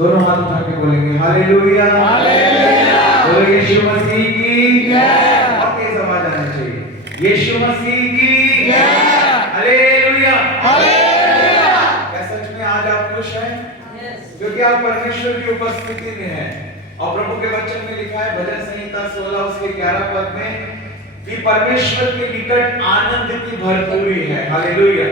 दोनों हाथ उठा के बोलेंगे हालेलुया, हालेलुया। बोलो यीशु मसीह की जय। और तेज आवाज आनी चाहिए, यीशु मसीह की जय, हालेलुया, हालेलुया। क्या सच में आज आप खुश हैं? क्योंकि आप परमेश्वर की उपस्थिति में हैं। और प्रभु के वचन में लिखा है भजन संहिता 16 उसके 11 पद में कि परमेश्वर के निकट आनंद की भरपूरी है। हालेलुया,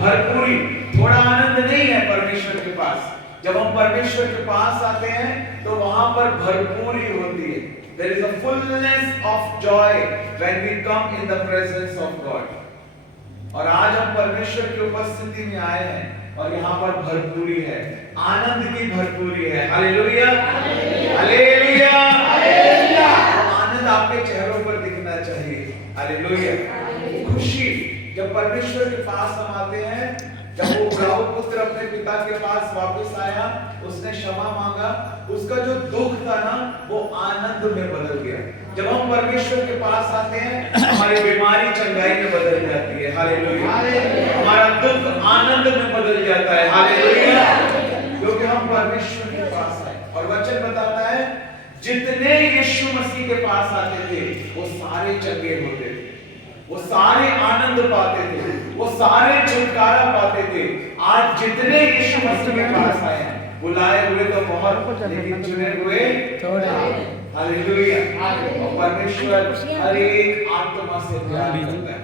भरपूरी। थोड़ा आनंद नहीं है परमेश्वर के पास। जब हम परमेश्वर के पास आते हैं तो वहां पर भरपूरी होती है। There is a fullness of joy when we come in the presence of God. और आज हम परमेश्वर की उपस्थिति में आए हैं और यहाँ पर भरपूरी है, आनंद की भरपूरी है। Hallelujah, hallelujah, hallelujah. आनंद आपके चेहरों पर दिखना चाहिए। हालेलुया, खुशी। जब परमेश्वर के पास हम आते हैं, जब वो ब्राउन पुत्र अपने पिता के पास वापस आया, उसने क्षमा मांगा, उसका जो दुख था ना वो आनंद में बदल गया। जब हम परमेश्वर के पास आते हैं हमारी बीमारी चंगाई में बदल जाती है। हालेलुया, हमारा दुख आनंद में बदल जाता है। हालेलुया, क्योंकि हम परमेश्वर के पास आए। और वचन बताता है जितने यीशु मसीह के पास आते थे वो सारे चंगे होते थे, वो सारे आनंद पाते थे, वो सारे छुटकारा पाते थे। आज जितने यीशु मसीह के पास आए हैं बुलाए हुए तो बहुत, लेकिन चुने हुए थोड़े। हालेलुया, और परमेश्वर हर एक आत्मा से प्यार करता है।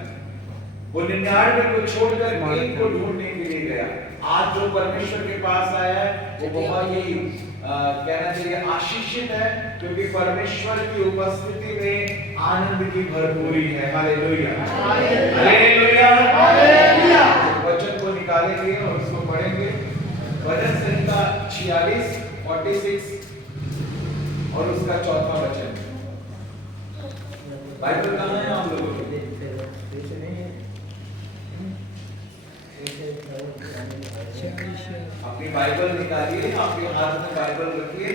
वो 99 को छोड़कर एक को ढूंढने के लिए गया। आज जो परमेश्वर के पास आया है वो बहुत ही कहना चाहिए आशीषित है, क्योंकि परमेश्वर की उपस्थिति में आनंद की भरपूरी है। Hallelujah, hallelujah, hallelujah. वचन को निकालेंगे और उसको पढ़ेंगे। भजन संहिता 46, 46 और उसका चौथा वचन। बाइबल कहाँ है आप लोगों की? अपनी बाइबल निकालिए, आपके हाथ में बाइबल रखिए।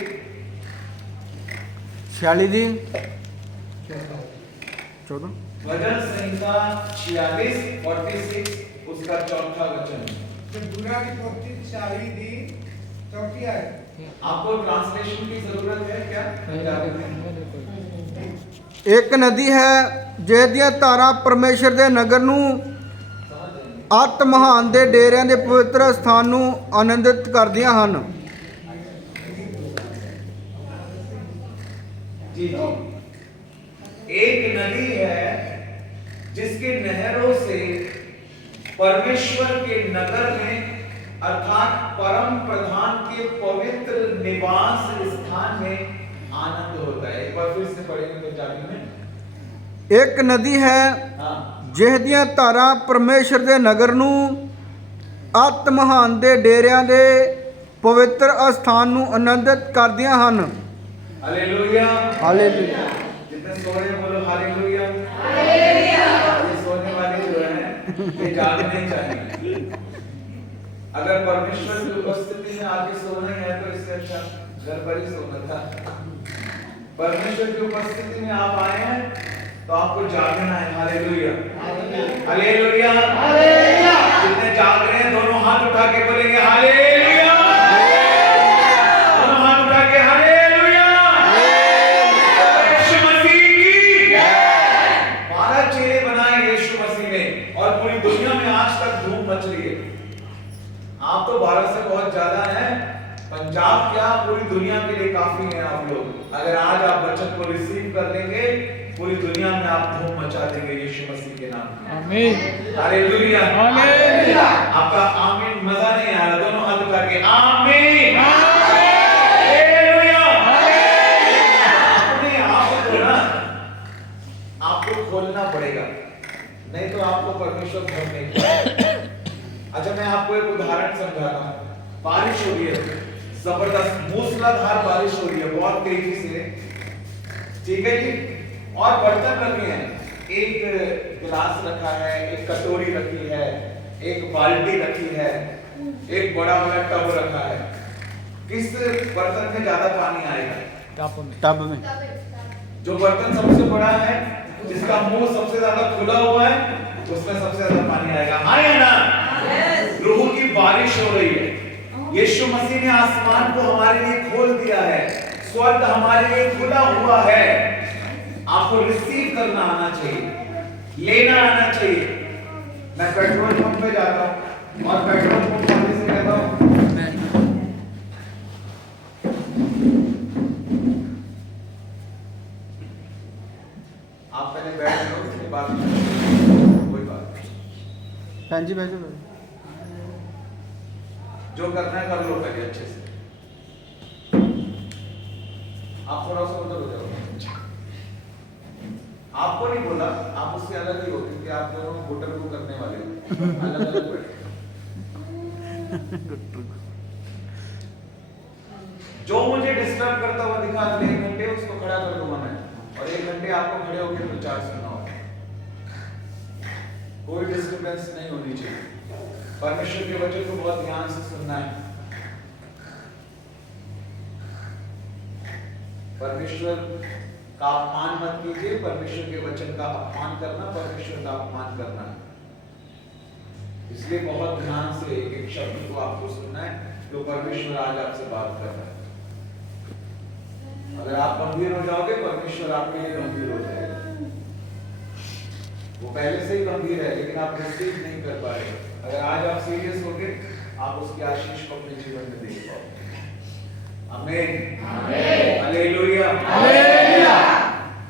46 14 भजन संहिता 46, 46 उसका चौथा वचन। आपको ट्रांसलेशन की जरूरत है क्या? एक नदी है ਜਿਹਦੀਆਂ ਧਾਰਾਂ ਪਰਮੇਸ਼ਰ ਦੇ ਨਗਰ ਨੂੰ ਅਤ ਮਹਾਨ ਦੇ ਡੇਰਿਆਂ ਦੇ ਪਵਿੱਤਰ ਸਥਾਨ ਨੂੰ ਆਨੰਦਿਤ ਕਰਦੀਆਂ ਹਨ। जी जी, एक नदी है जिसके नहरों से परमेश्वर के नगर में अर्थात परम प्रधान के पवित्र निवास स्थान में आनंद होता है। एक बार फिर से पढ़ेंगे तो जाने में। ਇੱਕ ਨਦੀ ਹੈ ਜਿਹਦੀਆਂ ਧਾਰਾਂ ਪਰਮੇਸ਼ਰ ਦੇ ਨਗਰ ਨੂੰ ਅਤ ਮਹਾਨ ਦੇ ਡੇਰਿਆਂ ਦੇ ਪਵਿੱਤਰ ਅਸਥਾਨ ਨੂੰ ਆਨੰਦਿਤ ਕਰਦੀਆਂ ਹਨ। Hallelujah, hallelujah. जितने सो रहे हैं बोलो हालेलुया, हालेलुया। ये सोने वाले जो हैं ये जागने चाहिए। अगर परमेश्वर की उपस्थिति में आके सोना है तो इससे अच्छा घर पर ही सोना था। परमेश्वर की उपस्थिति में आप आए हैं तो आपको जागना है। Hallelujah, hallelujah, hallelujah. जितने जाग रहे हैं दोनों हाथ उठा के बोलेंगे हालेलुया, दोनों हाथ उठा के हालेलुया, यीशु मसीह की जय। 12 चेले बनाए यीशु मसीह ने और पूरी दुनिया में आज तक धूम मच रही है। आप तो 12 से बहुत ज्यादा हैं, पंजाब क्या पूरी दुनिया के लिए काफी है आप लोग। अगर आज आप वचन को रिसीव कर लेंगे पूरी दुनिया में आप धूम मचा देंगे यीशु मसीह के नाम में। आमीन, हालेलुया, हालेलुया। आपका आमीन मजा नहीं आ रहा, दोनों हाथ उठा के आमीन, हालेलुया, हालेलुया। अपने आप को ना आपको खोलना पड़ेगा, नहीं तो आपको परमेश्वर भर नहीं पाएगा। अच्छा मैं आपको एक उदाहरण समझाता हूँ। बारिश हो रही है, जबरदस्त मूसलाधार बारिश हो रही है बहुत तेजी से, ठीक है जी। और बर्तन रखे हैं, एक गिलास रखा है, एक कटोरी रखी है, एक बाल्टी रखी है, एक बड़ा बड़ा टब रखा है। किस बर्तन में ज्यादा पानी आएगा? टब में। जो बर्तन सबसे बड़ा है, जिसका मुंह सबसे ज्यादा खुला हुआ है, उसमें सबसे ज्यादा पानी आएगा। हाँ या ना? रूह की बारिश हो रही है यीशु मसीह ने आसमान को हमारे लिए खोल दिया है, स्वर्ग हमारे लिए खुला हुआ है। आपको रिसीव करना आना चाहिए, लेना आना चाहिए। मैं पेट्रोल पंप पे जाता हूँ और पेट्रोल पंप वाले से कहता हूँ, आप पहले बैठ लो, उसके बाद कोई बात नहीं। हाँ जी भाई जो करना है कर लो पहले अच्छे से। आप थोड़ा सा उधर हो जाओ। आपको नहीं बोला, आप उससे अलग ही हो, क्योंकि आप दोनों होटल को करने वाले हो, अलग अलग बैठे। जो मुझे डिस्टर्ब करता हुआ दिखा 1 घंटे उसको खड़ा कर दूंगा मैं, और 1 घंटे आपको खड़े होकर प्रचार सुनना होगा। कोई डिस्टर्बेंस नहीं होनी चाहिए। परमेश्वर के वचन को बहुत ध्यान से सुनना है। परमेश्वर का अपमान मत कीजिए। परमेश्वर के वचन का अपमान करना परमेश्वर का अपमान करना है। इसलिए बहुत ध्यान से एक एक शब्द को आपको सुनना है जो परमेश्वर आज आपसे बात कर रहा है। अगर आप गंभीर हो जाओगे, परमेश्वर आपके लिए गंभीर हो जाएगा। वो पहले से ही गंभीर है, लेकिन आप रिसीव नहीं कर पा रहे। अगर आज आप सीरियस हो गए, आप उसकी आशीष को अपने जीवन में देख पाओगे। आमीन, हालेलुया, हालेलुया।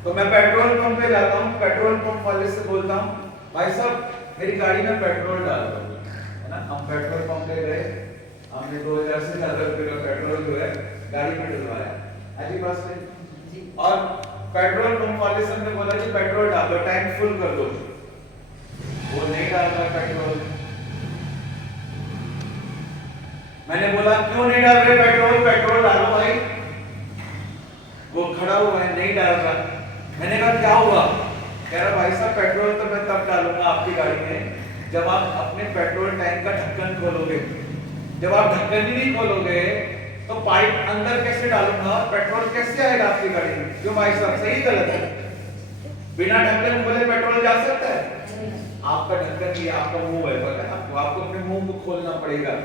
तो मैं पेट्रोल पंप पे जाता हूँ, पेट्रोल पंप वाले से बोलता हूँ, भाई साहब मेरी गाड़ी में पेट्रोल डाल दो, है ना। हम पेट्रोल पंप पे गए, हमने 2000 से ज्यादा रुपए का पेट्रोल जो है गाड़ी में डलवाया, अजी पास में। और पेट्रोल पंप वाले से हमने बोला कि पेट्रोल डाल दो, टैंक फुल कर दो। वो नहीं डाल रहा पेट्रोल। मैंने बोला क्यों नहीं डाल रहे पेट्रोल, पेट्रोल डालो भाई। वो खड़ा हुआ है, नहीं डाल रहा। मैंने कहा क्या हुआ? कह रहा भाई साहब पेट्रोल तो मैं तब डालूंगा आपकी गाड़ी में जब आप अपने पेट्रोल टैंक का ढक्कन खोलोगे। जब आप ढक्कन ही नहीं खोलोगे तो पाइप अंदर कैसे डालूंगा, पेट्रोल कैसे आएगा आपकी गाड़ी में? क्यों भाई साहब, सही गलत है? बिना ढक्कन खोले पेट्रोल जा सकता है? आपका ढक्कन ही आपका मुंह है, पता है आपको अपने मुंह को खोलना पड़ेगा।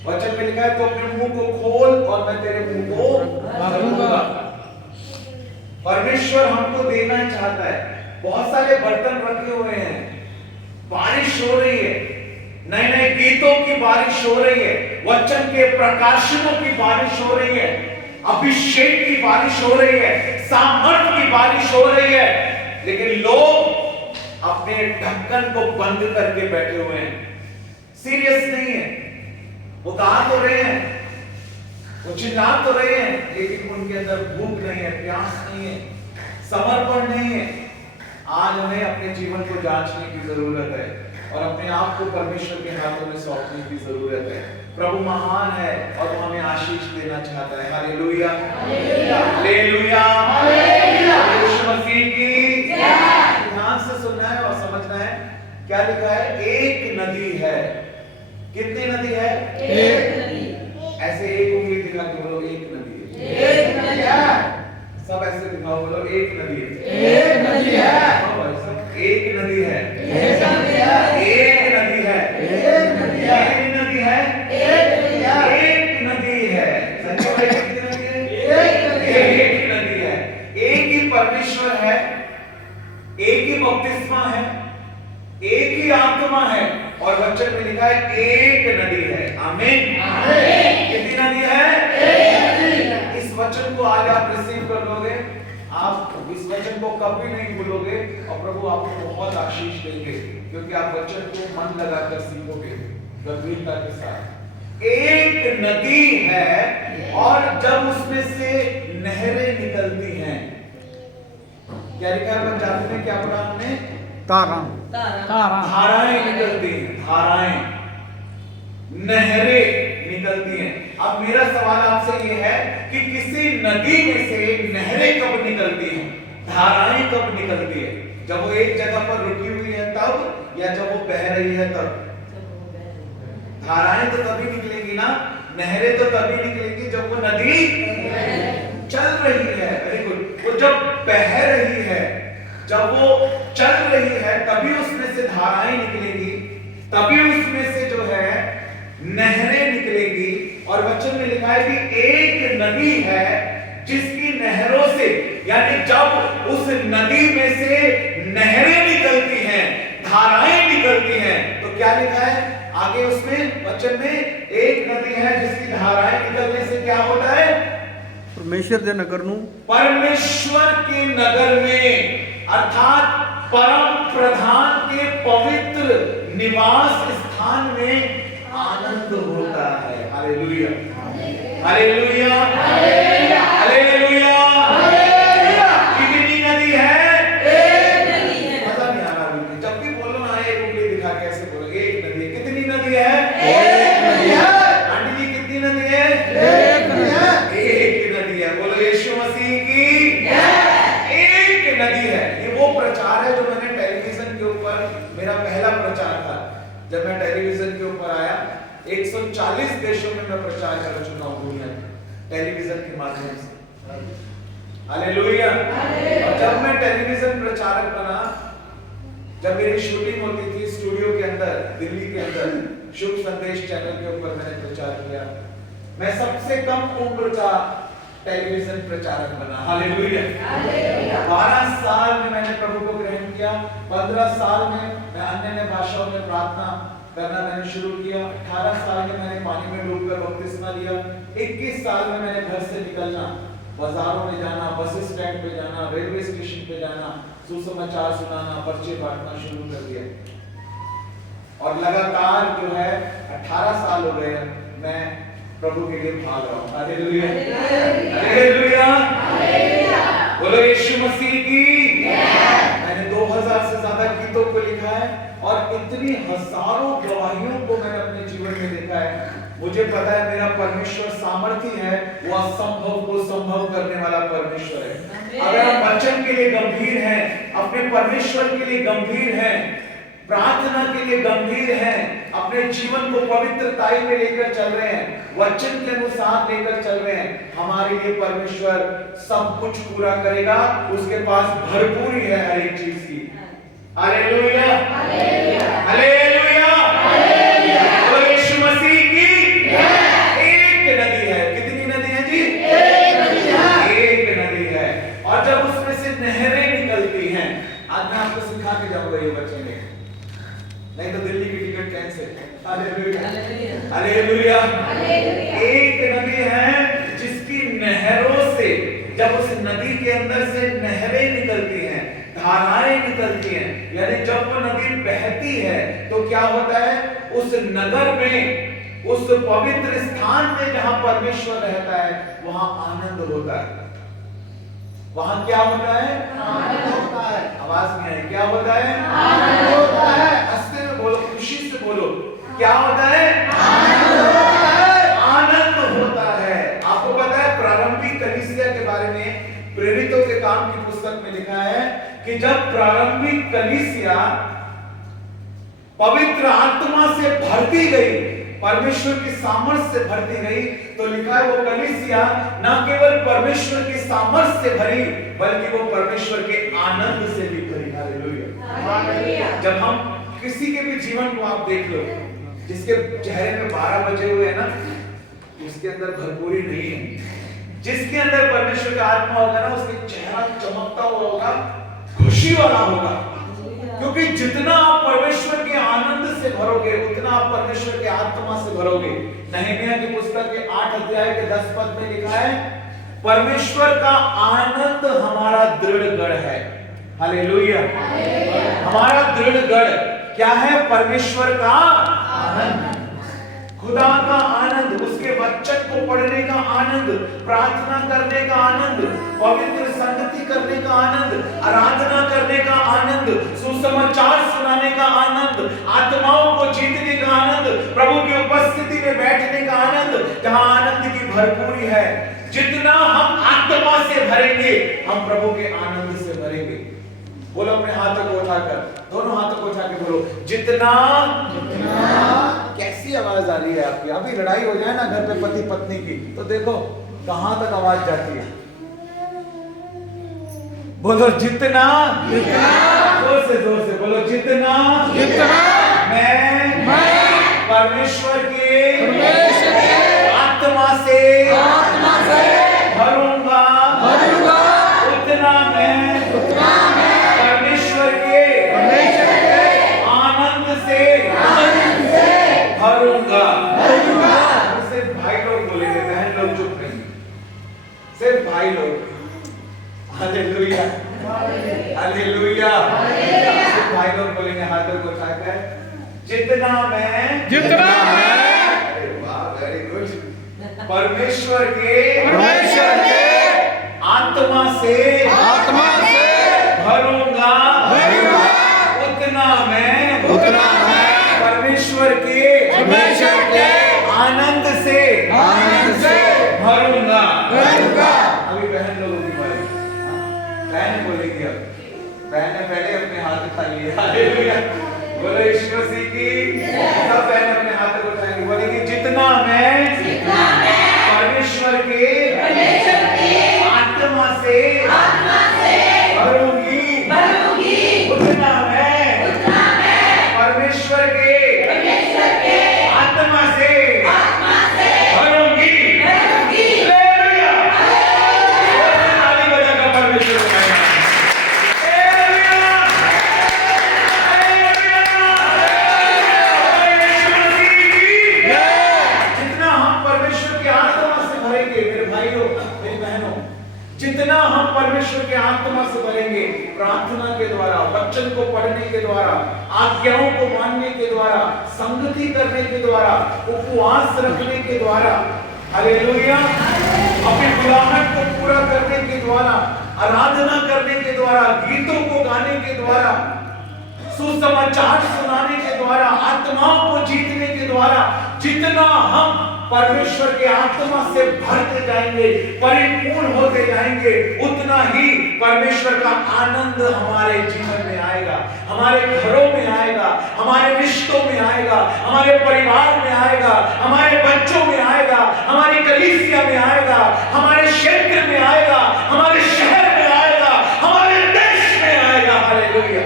वचन में लिखा है तो अपने मुंह को खोल और मैं तेरे मुंह को भरूंगा। परमेश्वर हमको देना चाहता है। बहुत सारे बर्तन रखे हुए हैं, बारिश हो रही है, नए नए गीतों की बारिश हो रही है, वचन के प्रकाशनों की बारिश हो रही है, अभिषेक की बारिश हो रही है, सामर्थ की बारिश हो रही है, लेकिन लोग अपने ढक्कन को बंद करके बैठे हुए हैं। सीरियस नहीं है, वो गा तो रहे हैं, वो चिल्ला तो रहे हैं, लेकिन उनके अंदर भूख नहीं है, प्यास नहीं है, समर्पण नहीं है। आज हमें अपने जीवन को जांचने की जरूरत है और अपने आप को परमेश्वर के हाथों में सौंपने की जरूरत है। प्रभु महान है और वो हमें आशीष देना चाहता है। Hallelujah, hallelujah, hallelujah. Yeshu Masih की जय। ध्यान से सुनना है और समझना है क्या लिखा है। एक नदी है। कितनी नदी है? एक नदी। ऐसे एक उंगली दिखा के बोलो एक नदी है। एक नदी है। सब ऐसे दिखाओ, बोलो एक नदी है। एक नदी है। सब एक नदी है। एक नदी है। एक नदी है। एक नदी है। कितनी नदी है? एक नदी है। एक नदी है। संजय भाई कितनी नदी है? एक नदी है। एक नदी है। एक ही परमेश्वर है, एक ही बपतिस्मा है, एक ही आत्मा है और वचन में लिखा है एक नदी है। आमीन, आमीन। कितनी नदी है? एक नदी। इस वचन को आज आप रिसीव कर लोगे, आप इस वचन को कभी नहीं भूलोगे और प्रभु आपको बहुत आशीष देंगे, क्योंकि आप वचन को मन लगाकर सीखोगे गंभीरता के साथ। एक नदी है और जब उसमें से नहरें निकलती हैं, क्या लिखा है पंजाबी में, क्या पढ़ा हमने? धाराएं निकलती हैं, धाराएं, नहरें निकलती हैं। अब मेरा सवाल आपसे ये है कि किसी नदी में से नहरें कब निकलती हैं, धाराएं कब निकलती है? जब वो एक जगह पर रुकी हुई है तब, या जब वो बह रही है तब? धाराएं तो तभी निकलेंगी ना, नहरें तो तभी निकलेंगी जब वो नदी चल रही है। Very good. वो जब बह रही है, जब वो चल रही है, तभी उसमें से धाराएं निकलेंगी, तभी उसमें से जो है नहरें निकलेंगी और वचन में लिखा है कि एक नदी है जिसकी नहरों से, यानी जब उस नदी में से नहरें निकलती हैं, धाराएं निकलती हैं, तो क्या लिखा है आगे उसमें वचन में, एक नदी है जिसकी धाराएं निकलने से क्या होता है, परमेश्वर के नगर नू, परमेश्वर के नगर में, अर्थात परम प्रधान के पवित्र निवास स्थान में आनंद होता है। Hallelujah, hallelujah, hallelujah. कितनी नदी है? एक नदी है। पता नहीं आ रहा अभी, जब भी बोलो ना एक उंगली दिखा के ऐसे बोलो, एक नदी है। कितनी नदी है? एक नदी है। आंटी जी कितनी नदी है? एक नदी है। एक नदी है। बोलो यीशु मसीह की जय। एक नदी है। ये वो प्रचार है जो मैंने टेलीविजन के ऊपर, मेरा पहला प्रचार था जब मैं टेलीविजन के ऊपर आया। 140 देशों में मैं प्रचार कर चुका हूँ दुनिया में, टेलीविजन के माध्यम से। हालेलुया। और जब मैं टेलीविजन प्रचारक बना, जब मेरी शूटिंग होती थी स्टूडियो के अंदर, दिल्ली के अंदर, शुभ संदेश चैनल के ऊपर मैंने प्रचार किया। मैं सबसे कम उम्र का टेलीविजन प्रचारक बना। हालेलुया। 12 साल में मैंने प्रभु को ग्रहण किया। 15 साल में मैं अन्य भाषाओं में प्रार्थना करना मैंने शुरू किया। 18 साल में मैंने पानी में डूबकर बपतिस्मा लिया। 21 साल में मैंने घर से निकलना, बाजारों में जाना, बस स्टैंड पे जाना, रेलवे स्टेशन पे जाना, सुसमाचार सुनाना, पर्चे बांटना शुरू कर दिया। और लगातार जो है 18 साल हो गए मैं प्रभु के लिए भाग रहा हूँ। Hallelujah, hallelujah. बोलो यीशु मसीह की जय। मैंने 2000 से ज्यादा गीतों को लिखा है और इतनी हजारों गवाहियों को मैंने अपने जीवन में देखा है। मुझे पता है मेरा परमेश्वर सामर्थी है, वो असंभव को संभव करने वाला परमेश्वर है। अगर हम वचन के लिए गंभीर हैं, अपने परमेश्वर के लिए गंभीर हैं, प्रार्थना के लिए गंभीर हैं, अपने जीवन को पवित्रताई में लेकर चल रहे हैं, वचन के अनुसार लेकर चल रहे हैं, हमारे लिए परमेश्वर सब कुछ पूरा करेगा। उसके पास भरपूरी है हर एक चीज की। Hallelujah, hallelujah, hallelujah, hallelujah. Yeshu Masih की जय। एक नदी है। कितनी नदी है जी? एक नदी है। एक नदी है। और जब उसमें से नहरें निकलती हैं, आज मैं आपको सिखा के जाऊंगा ये बच्चे ने, नहीं तो दिल्ली की ticket cancel. Hallelujah, hallelujah, hallelujah. एक नदी है जिसकी नहरों से, जब उस नदी के अंदर से नहरें निकलती हैं, धाराएं निकलती हैं, यानी जब वो नदी बहती है तो क्या होता है, उस नगर में, उस पवित्र स्थान में जहां परमेश्वर रहता है, वहां आनंद होता है। वहां क्या होता है? आनंद होता है। आवाज नहीं आई, क्या होता है? आनंद होता है। हंसते हुए बोलो, खुशी से बोलो, क्या होता है? आनंद होता है। आनंद होता है। आपको पता है प्रारंभिक कलीसिया के बारे में प्रेरितों के काम की पुस्तक में लिखा है कि जब प्रारंभिक कलीसिया पवित्र आत्मा से भरती गई, परमेश्वर की सामर्थ से भरती गई, तो लिखा है वो कलीसिया न केवल परमेश्वर की सामर्थ से भरी, बल्कि वो परमेश्वर के आनंद से भी भरी। हालेलुया। जब हम किसी के भी जीवन को आप देख लो, जिसके चेहरे में 12 बजे हुए हैं ना, उसके अंदर भरपूरी नहीं है। जिसके अंदर परमेश्वर का आत्मा होगा ना, उसके चेहरा चमकता हुआ होगा, खुशी वाला होगा। क्योंकि जितना आप परमेश्वर के आनंद से भरोगे, उतना आप परमेश्वर के आत्मा से भरोगे। नहमीया की पुस्तक के 8 अध्याय के 10 पद में लिखा है, परमेश्वर का आनंद हमारा दृढ़ गढ़ है। हालेलुया। हमारा दृढ़ गढ़ क्या है? परमेश्वर का आनंद, खुदा का आनंद, उसके वचन को पढ़ने का आनंद, प्रार्थना करने का आनंद, पवित्र संगति करने का आनंद, आराधना करने का आनंद, सुसमाचार सुनाने का आनंद, आत्माओं को जीतने का आनंद, प्रभु की उपस्थिति में बैठने का आनंद, जहां आनंद की भरपूरी है। जितना हम आत्मा से भरेंगे, हम प्रभु के आनंद से भरेंगे। बोलो अपने हाथों को उठाकर, दोनों हाथों को उठा के बोलो, जितना, जितना। कैसी आवाज आ रही है आपकी? अभी लड़ाई हो जाए ना घर पे पति पत्नी की, तो देखो कहां तक आवाज जाती है। बोलो जितना, जितना। जोर से बोलो, जितना, जितना मैं परमेश्वर के लोग बोलेंगे, बहन लोग चुप रहेंगे, सिर्फ भाई लोग। Hallelujah, hallelujah. सिर्फ भाई लोग बोलेंगे, हाथों को उठाकर, जितना मैं, अरे वाह, वेरी गुड, परमेश्वर के आत्मा से भरूंगा, उतना मैं परमेश्वर के आनंद से भरूंगा। अभी बहन लोगों की बारी, बहन बोलेगी। अब बहन ने पहले अपने हाथ उठा लिए, हालेलुया, बोलो यीशु मसीह की। सब बहन अपने हाथ को उठाएंगी, बोलेगी, जितना मैं परमेश्वर के आत्मा से भरूंगी, उतना मैं परमेश्वर के आत्मा से भरूंगी। हालेलुया, ताली बजाकर परमेश्वर को गाएं। Hallelujah, hallelujah. जितना हम परमेश्वर के आत्मा से भरेंगे, मेरे भाइयों, मेरी बहनों, जितना हम परमेश्वर के आत्मा से भरेंगे, प्रार्थना के द्वारा, वचन को पढ़ने के द्वारा, आज्ञाओं को मानने के द्वारा, संगति करने के द्वारा, उपवास रखने के द्वारा, हालेलुया, अपनी बुलाहट को पूरा करने के द्वारा, आराधना करने के द्वारा, गीतों को गाने के द्वारा, सुसमाचार सुनाने के द्वारा, आत्माओं को जीतने के द्वारा, जितना हम परमेश्वर के आत्मा से भरते जाएंगे, परिपूर्ण होते जाएंगे, उतना ही परमेश्वर का आनंद हमारे जीवन में आएगा, हमारे घरों में आएगा, हमारे रिश्तों में आएगा, हमारे परिवार में आएगा, हमारे बच्चों में आएगा, हमारी कलीसिया में आएगा, हमारे क्षेत्र में आएगा, हमारे शहर में आएगा, हमारे देश में आएगा। हालेलुया,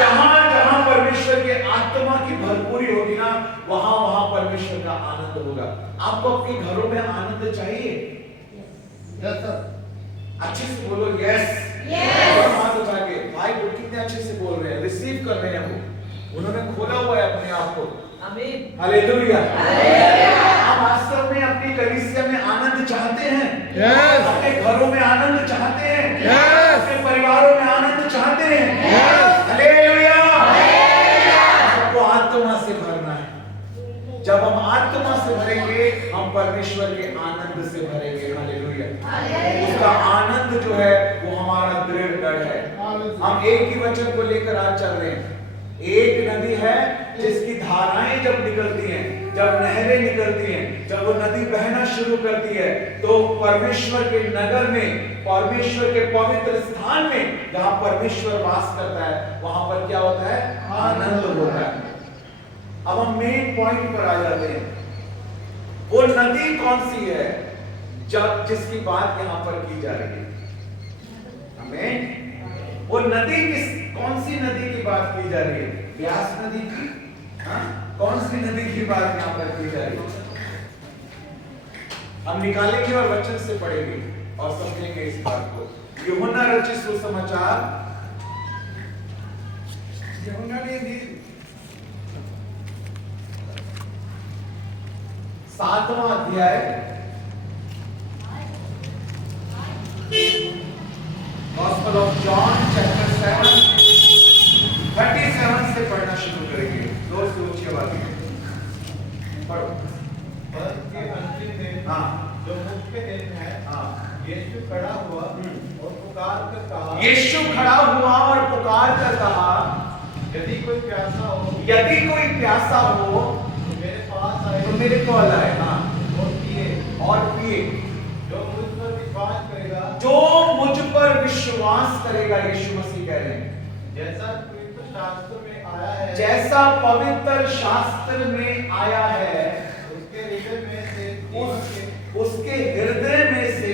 जहां परमेश्वर के आत्मा की भरपूरी होगी ना, वहां परमेश्वर का आनंद होगा। आपको अपने घरों में आनंद चाहिए? Yes sir. अच्छे से बोलो यस। हाथ उठा के, भाई वो कितने अच्छे से बोल रहे हैं, रिसीव कर रहे हैं, वो उन्होंने खोला हुआ है अपने आप को। आमीन, हालेलुया। आप वास्तव में अपनी कलीसिया में आनंद चाहते हैं? यस। अपने घरों में आनंद चाहते हैं? यस। अपने परिवारों में आनंद चाहते हैं? यस। हालेलुया। सबको आत्मा से भरना है। जब हम आत्मा से भरेंगे, हम परमेश्वर के आनंद से भरेंगे। हालेलुया। उसका आनंद जो है वो हमारा दृढ़ गढ़ है। हम एक ही वचन को लेकर आज चल रहे हैं। एक नदी है जिसकी धाराएं जब निकलती हैं, जब नहरें निकलती हैं, जब वो नदी बहना शुरू करती है, तो परमेश्वर के नगर में, परमेश्वर के पवित्र स्थान में, जहां परमेश्वर वास करता है, वहां पर क्या होता है? आनंद होता है। अब हम मेन पॉइंट पर आ जाते हैं। वो नदी कौन सी है जब जिसकी बात यहां पर की जा रही है? हमें वो नदी कौन सी नदी की बात की जा रही है? व्यास नदी की? हाँ? कौन सी नदी की बात यहाँ पर की जा रही है? हम निकालेंगे और वचन से पढ़ेंगे और समझेंगे इस बात को। यूहन्ना रचित सुसमाचार, यूहन्ना ने दी 7वां अध्याय, Gospel of John chapter 7 37 से पढ़ना शुरू करेंगे। जोर से ऊंची आवाज में पढ़ो। वर्ष के अंतिम दिन, हाँ, जो मुख्य दिन है, हाँ, यीशु खड़ा हुआ और पुकार कर कहा, यीशु खड़ा हुआ और पुकार कर कहा, यदि कोई प्यासा हो, यदि कोई प्यासा हो तो मेरे पास आए, तो मेरे को लाए, हाँ, और पिए। और पिए। जो मुझ पर विश्वास करेगा, जो मुझ पर विश्वास करेगा, यीशु मसीह कह रहे हैं, जैसा पवित्र शास्त्र में आया है, जैसा पवित्र शास्त्र में आया है, उसके हृदय में से उसके हृदय में से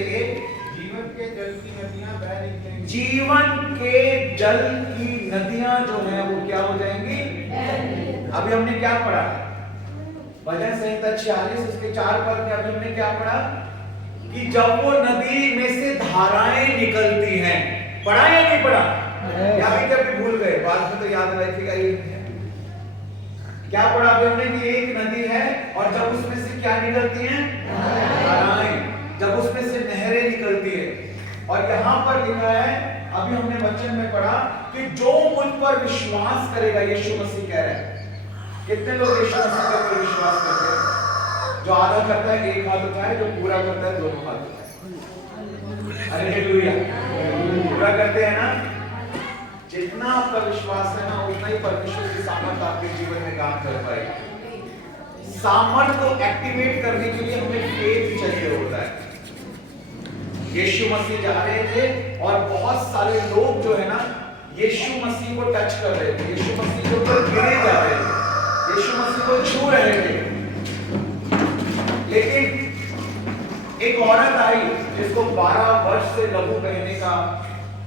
जीवन के जल की नदियां बह निकलेंगी। जीवन के जल की नदियां जो है वो क्या हो जाएंगी? अभी हमने क्या पढ़ा? भजन संहिता 46 उसके 4 पद में अभी हमने क्या पढ़ा? कि जब वो नदी में से धाराएं निकलती हैं। पढ़ा या नहीं पढ़ा? या भी कभी भूल गए? बाद में तो याद रखेगा ही। क्या पढ़ा अभी हमने कि एक नदी है और जब उसमें से क्या निकलती हैं? धाराएं। जब उसमें से नहरें निकलती है। और यहाँ पर लिखा है, अभी हमने वचन में पढ़ा कि जो मुझ पर विश्वास करेगा, यीशु मसीह कह रहे हैं। कितने लोग यीशु मसीह पर विश्वास करते हैं? जो आधा करता है एक हाथ उठाए, जो पूरा करता है दोनों हाथ उठाए। हालेलुया। पूरा करते हैं ना? जितना आपका विश्वास है ना, उतना ही परमेश्वर की सामर्थ आपके जीवन में काम कर पाएगी। सामर्थ को एक्टिवेट करने के लिए हमें फेथ चाहिए होता है। यीशु मसीह जा रहे थे और बहुत सारे लोग जो है ना, यीशु मसीह को टच कर रहे थे, यीशु मसीह के ऊपर गिरे जा रहे थे, यीशु मसीह को छू रहे थे। लेकिन एक औरत आई जिसको 12 वर्ष से लहू बहने का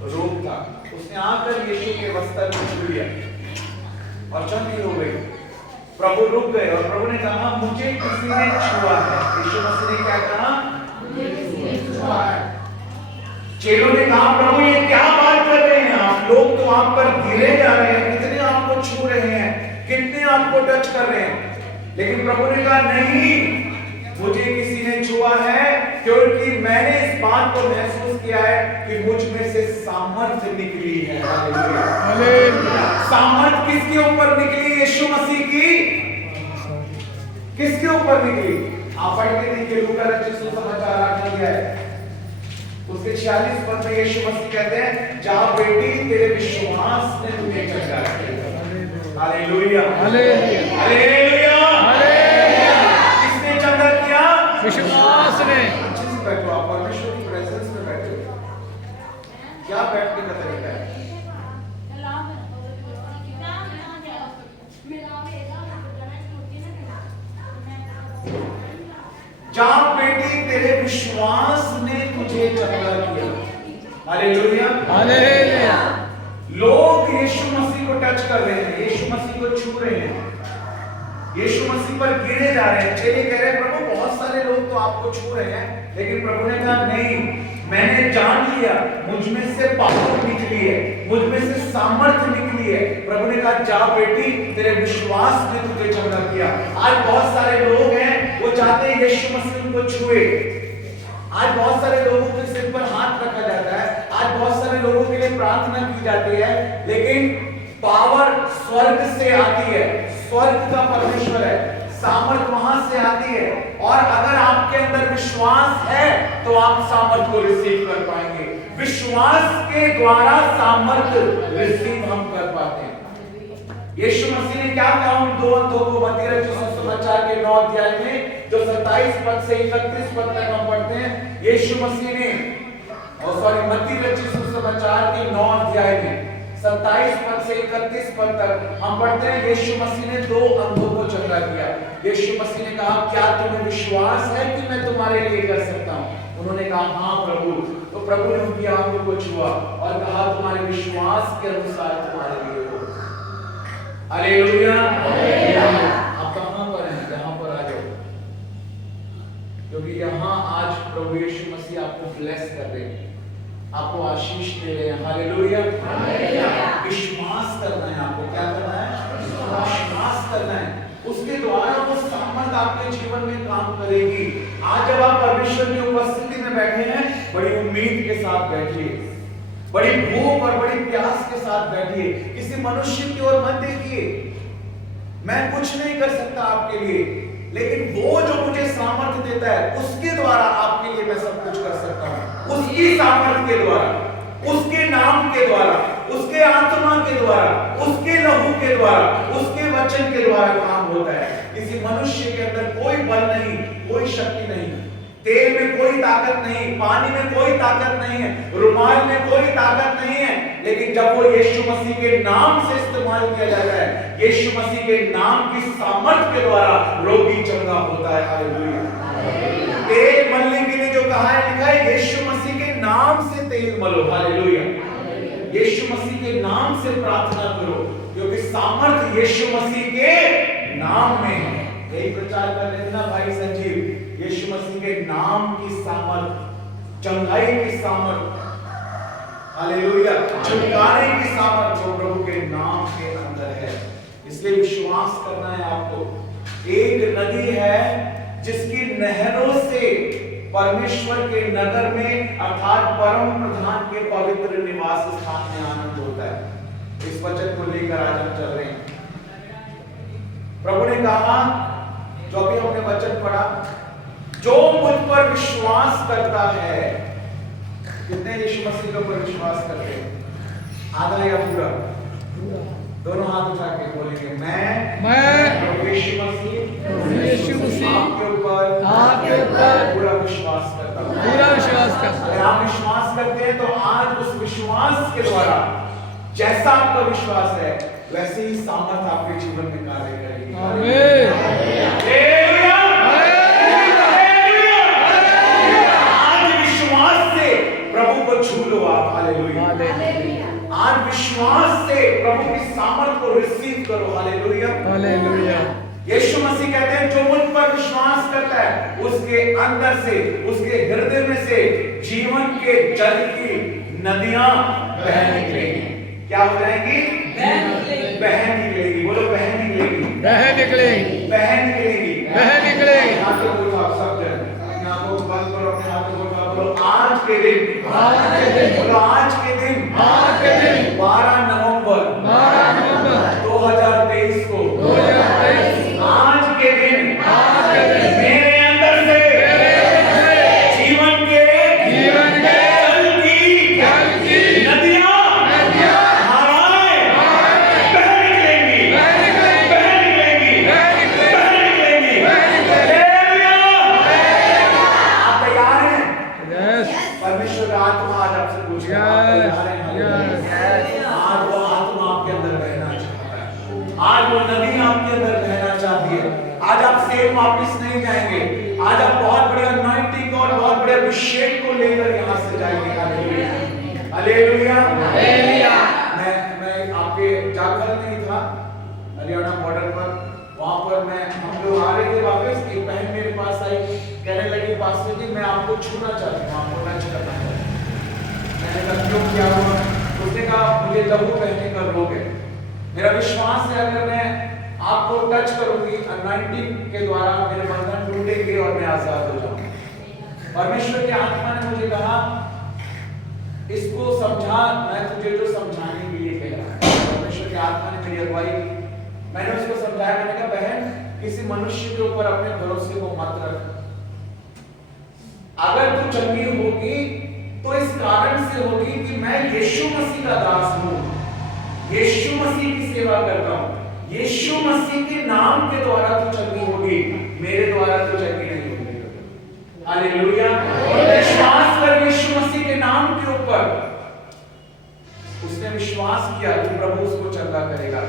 रोग था। उसने आकर यीशु के वस्त्र को छू लिया और चंगी हो गई। प्रभु रुक गए और प्रभु ने कहा, मुझे किसी ने छुआ है। यीशु मसीह ने क्या कहा? मुझे किसी ने छुआ है। चेलों ने कहा, प्रभु ये क्या बात कर रहे हैं आप? लोग तो आप पर गिरे जा रहे हैं, कितने आपको छू रहे हैं, कितने आपको टच कर रहे हैं। लेकिन प्रभु ने कहा, नहीं, मुझे किसी ने छुआ है क्योंकि मैंने इस बात को महसूस किया है कि मुझ में से सामर्थ्य निकली है। हालेलुया। सामर्थ्य किसके ऊपर निकली? यीशु मसीह की। किसके ऊपर निकली? आप पढ़ के देखिए, लूका रचित सुसमाचार 8 अध्याय उसके 46 पद में यीशु मसीह कहते हैं, जा बेटी, तेरे विश्वास ने तुझे चंगा किया। हालेलुया। हालेलुया। हालेलुया। किसने चंगा किया? विश्वास ने। अच्छे से बैठो, आप परमेश्वर की प्रेजेंस में बैठे हो। क्या बैठने का तरीका है? जा बेटी, तेरे विश्वास ने तुझे चंगा किया। हालेलुया। हालेलुया। लोग यीशु मसीह को टच कर रहे हैं, यीशु मसीह को छू रहे हैं, यीशु मसीह पर गिरे जा रहे हैं। चेले कह रहे हैं, प्रभु बहुत सारे लोग तो आपको छू रहे हैं। लेकिन प्रभु ने कहा, नहीं, मैंने जान लिया, मुझ में से पावर निकली है, मुझ में से सामर्थ्य निकली है। प्रभु ने कहा, जा बेटी, तेरे विश्वास ने तुझे चंगा किया। आज बहुत सारे लोग हैं, वो चाहते हैं यीशु मसीह उनको छुए। आज बहुत सारे लोगों के सिर पर हाथ रखा जाता है, आज बहुत सारे लोगों के लिए प्रार्थना की जाती है, लेकिन पावर स्वर्ग से आती है, स्वर्ग का परमेश्वर है, सामर्थ वहां से आती है। और अगर आपके अंदर विश्वास है तो आप सामर्थ को रिसीव कर पाएंगे। विश्वास के द्वारा सामर्थ रिसीव हम कर पाते हैं। यीशु मसीह ने क्या कहा उन दो अंधों को? मत्ती रचित सुसमाचार के 9 अध्याय में जो 27 पद से 31 पद तक हम पढ़ते हैं, यीशु मसीह ने मत्ती रचित सुसमाचार के 9 अध्याय में 27 पद से 31 पद तक हम पढ़ते हैं, यीशु मसीह ने 2 अंधों को चंगा किया। यीशु मसीह ने कहा, क्या तुम्हें विश्वास है कि मैं तुम्हारे लिए कर सकता हूं? उन्होंने कहा, हाँ प्रभु। तो प्रभु ने उनकी आंखों को छुआ और कहा, तुम्हारे विश्वास के अनुसार तुम्हारे लिए हो। हालेलुया। आप कहां पर हैं? यहां पर आ जाओ, क्योंकि यहां आज प्रभु यीशु मसीह आपको ब्लेस कर रहे हैं, आपको आशीष दे रहे हैं। हालेलुया। विश्वास करना है आपको। क्या करना है? विश्वास करना है। उसके द्वारा वो सामर्थ आपके जीवन में काम करेगी। आज जब आप परमेश्वर की उपस्थिति में बैठे हैं, बड़ी उम्मीद के साथ बैठिए, बड़ी भूख और बड़ी प्यास के साथ बैठिए। किसी मनुष्य की ओर मत देखिए। मैं कुछ नहीं कर सकता आपके लिए, लेकिन वो जो मुझे सामर्थ्य देता है, उसके द्वारा आपके लिए मैं सब कुछ कर सकता हूं। उसकी सामर्थ्य के द्वारा, उसके नाम के द्वारा, उसके आत्मा के द्वारा, उसके लहू के द्वारा, उसके वचन के द्वारा काम होता है। किसी मनुष्य के अंदर कोई बल नहीं, कोई शक्ति नहीं, तेल में कोई ताकत नहीं, पानी में कोई ताकत नहीं है, रुमाल में कोई ताकत नहीं है। लेकिन जब वो यीशु मसीह के नाम से इस्तेमाल किया जाता है, यीशु मसीह के नाम की सामर्थ्य के द्वारा रोगी चंगा होता है। हालेलुया। तेल मलने के लिए जो कहा है, लिखा है यीशु मसीह के नाम से तेल मलो। हालेलुया। यीशु मसीह के नाम से प्रार्थना करो, क्योंकि सामर्थ्य यीशु मसीह के नाम में है। यही प्रचार कर रहे थे ना भाई संजीव, यीशु मसीह के नाम की सामर्थ, चंगाई की सामर्थ, हालेलुया, छुटकारे की सामर्थ जो प्रभु के नाम के अंदर है। इसलिए विश्वास करना है आपको। एक नदी है जिसकी नहरों से परमेश्वर के नगर में अर्थात परम प्रधान के पवित्र निवास स्थान में आनंद होता है। इस वचन को लेकर आज हम चल रहे हैं। प्रभु ने कहा, जो भी हमने वचन पढ़ा, जो मुझ पर विश्वास करता है। कितने यीशु मसीह के ऊपर विश्वास करते हैं? आधा या पूरा? दोनों हाथ उठा के बोलेंगे, मैं यीशु मसीह आपके ऊपर पूरा विश्वास करता हूं। अगर आप विश्वास करते हैं तो आज उस विश्वास के द्वारा जैसा आपका विश्वास है वैसे ही सामर्थ आपके जीवन में कार्य करेगी। आज विश्वास से प्रभु को छू लो आप। हालेलुया। आज विश्वास से प्रभु की सामर्थ को रिसीव करो। हालेलुया। यीशु मसीह कहते हैं, जो मुझ पर विश्वास करता है उसके अंदर से, उसके हृदय में से जीवन के जल की नदियां बह निकलेंगी। क्या हो जाएंगी? बह निकलेगी। बोलो, बह निकलेगी। हाथ को बोलो आप सब जन, अपने आंखों को बंद करो, अपने हाथों को बोलो, आज के दिन, बोलो आज के दिन 12 नवंबर 2023 को आज के दिन मेरे अंदर से जीवन के जल की नदियां धाराएं बह निकलेंगी। आप तैयार हैं? परमेश्वर का आत्मा आज आपसे पूछेगा, आप तैयार हैं? आज वो आत्मा आपके अंदर बहना चाहता है। आज वो नदी आपके अंदर बहना चाहती है। आज आप सेम वापस नहीं जाएंगे। आज आप बहुत बड़े अनॉइंटिंग और बहुत बड़े अभिषेक को लेकर यहाँ से जाएंगे। हालेलुया। मैं आपके जाखल नहीं था, हरियाणा बॉर्डर पर, वहां पर हम लोग आ रहे थे वापस। एक बहन मेरे पास आई, कहने लगी, पास्टर जी मैं आपको छूना चाहती हूँ, आपको टच करना है। मैंने कहा क्यों, क्या हुआ? उसने कहा मुझे लहू बहने का रोग है। मेरा विश्वास है अगर मैं आपको टच करूंगी, अनॉइंटिंग के द्वारा मेरे बंधन टूटेंगे और मैं आजाद हो जाऊंगा। परमेश्वर की आत्मा ने मुझे कहा, इसको समझा, मैं तुझे जो समझाने के लिए कह रहा हूं। परमेश्वर की आत्मा ने मेरी अगुवाई की। मैंने उसको समझाया। मैंने कहा, बहन किसी मनुष्य के ऊपर अपने भरोसे को मत रख। अगर तू चंगी होगी तो इस कारण से होगी कि मैं यीशु मसीह का दास हूं, यीशु मसीह की सेवा करता हूं। यीशु मसीह के नाम के द्वारा तू चंगी होगी, मेरे द्वारा तू चंगी नहीं होगी। हालेलुया। विश्वास कर यीशु मसीह के नाम के ऊपर। उसने विश्वास किया कि प्रभु उसको चंगा करेगा।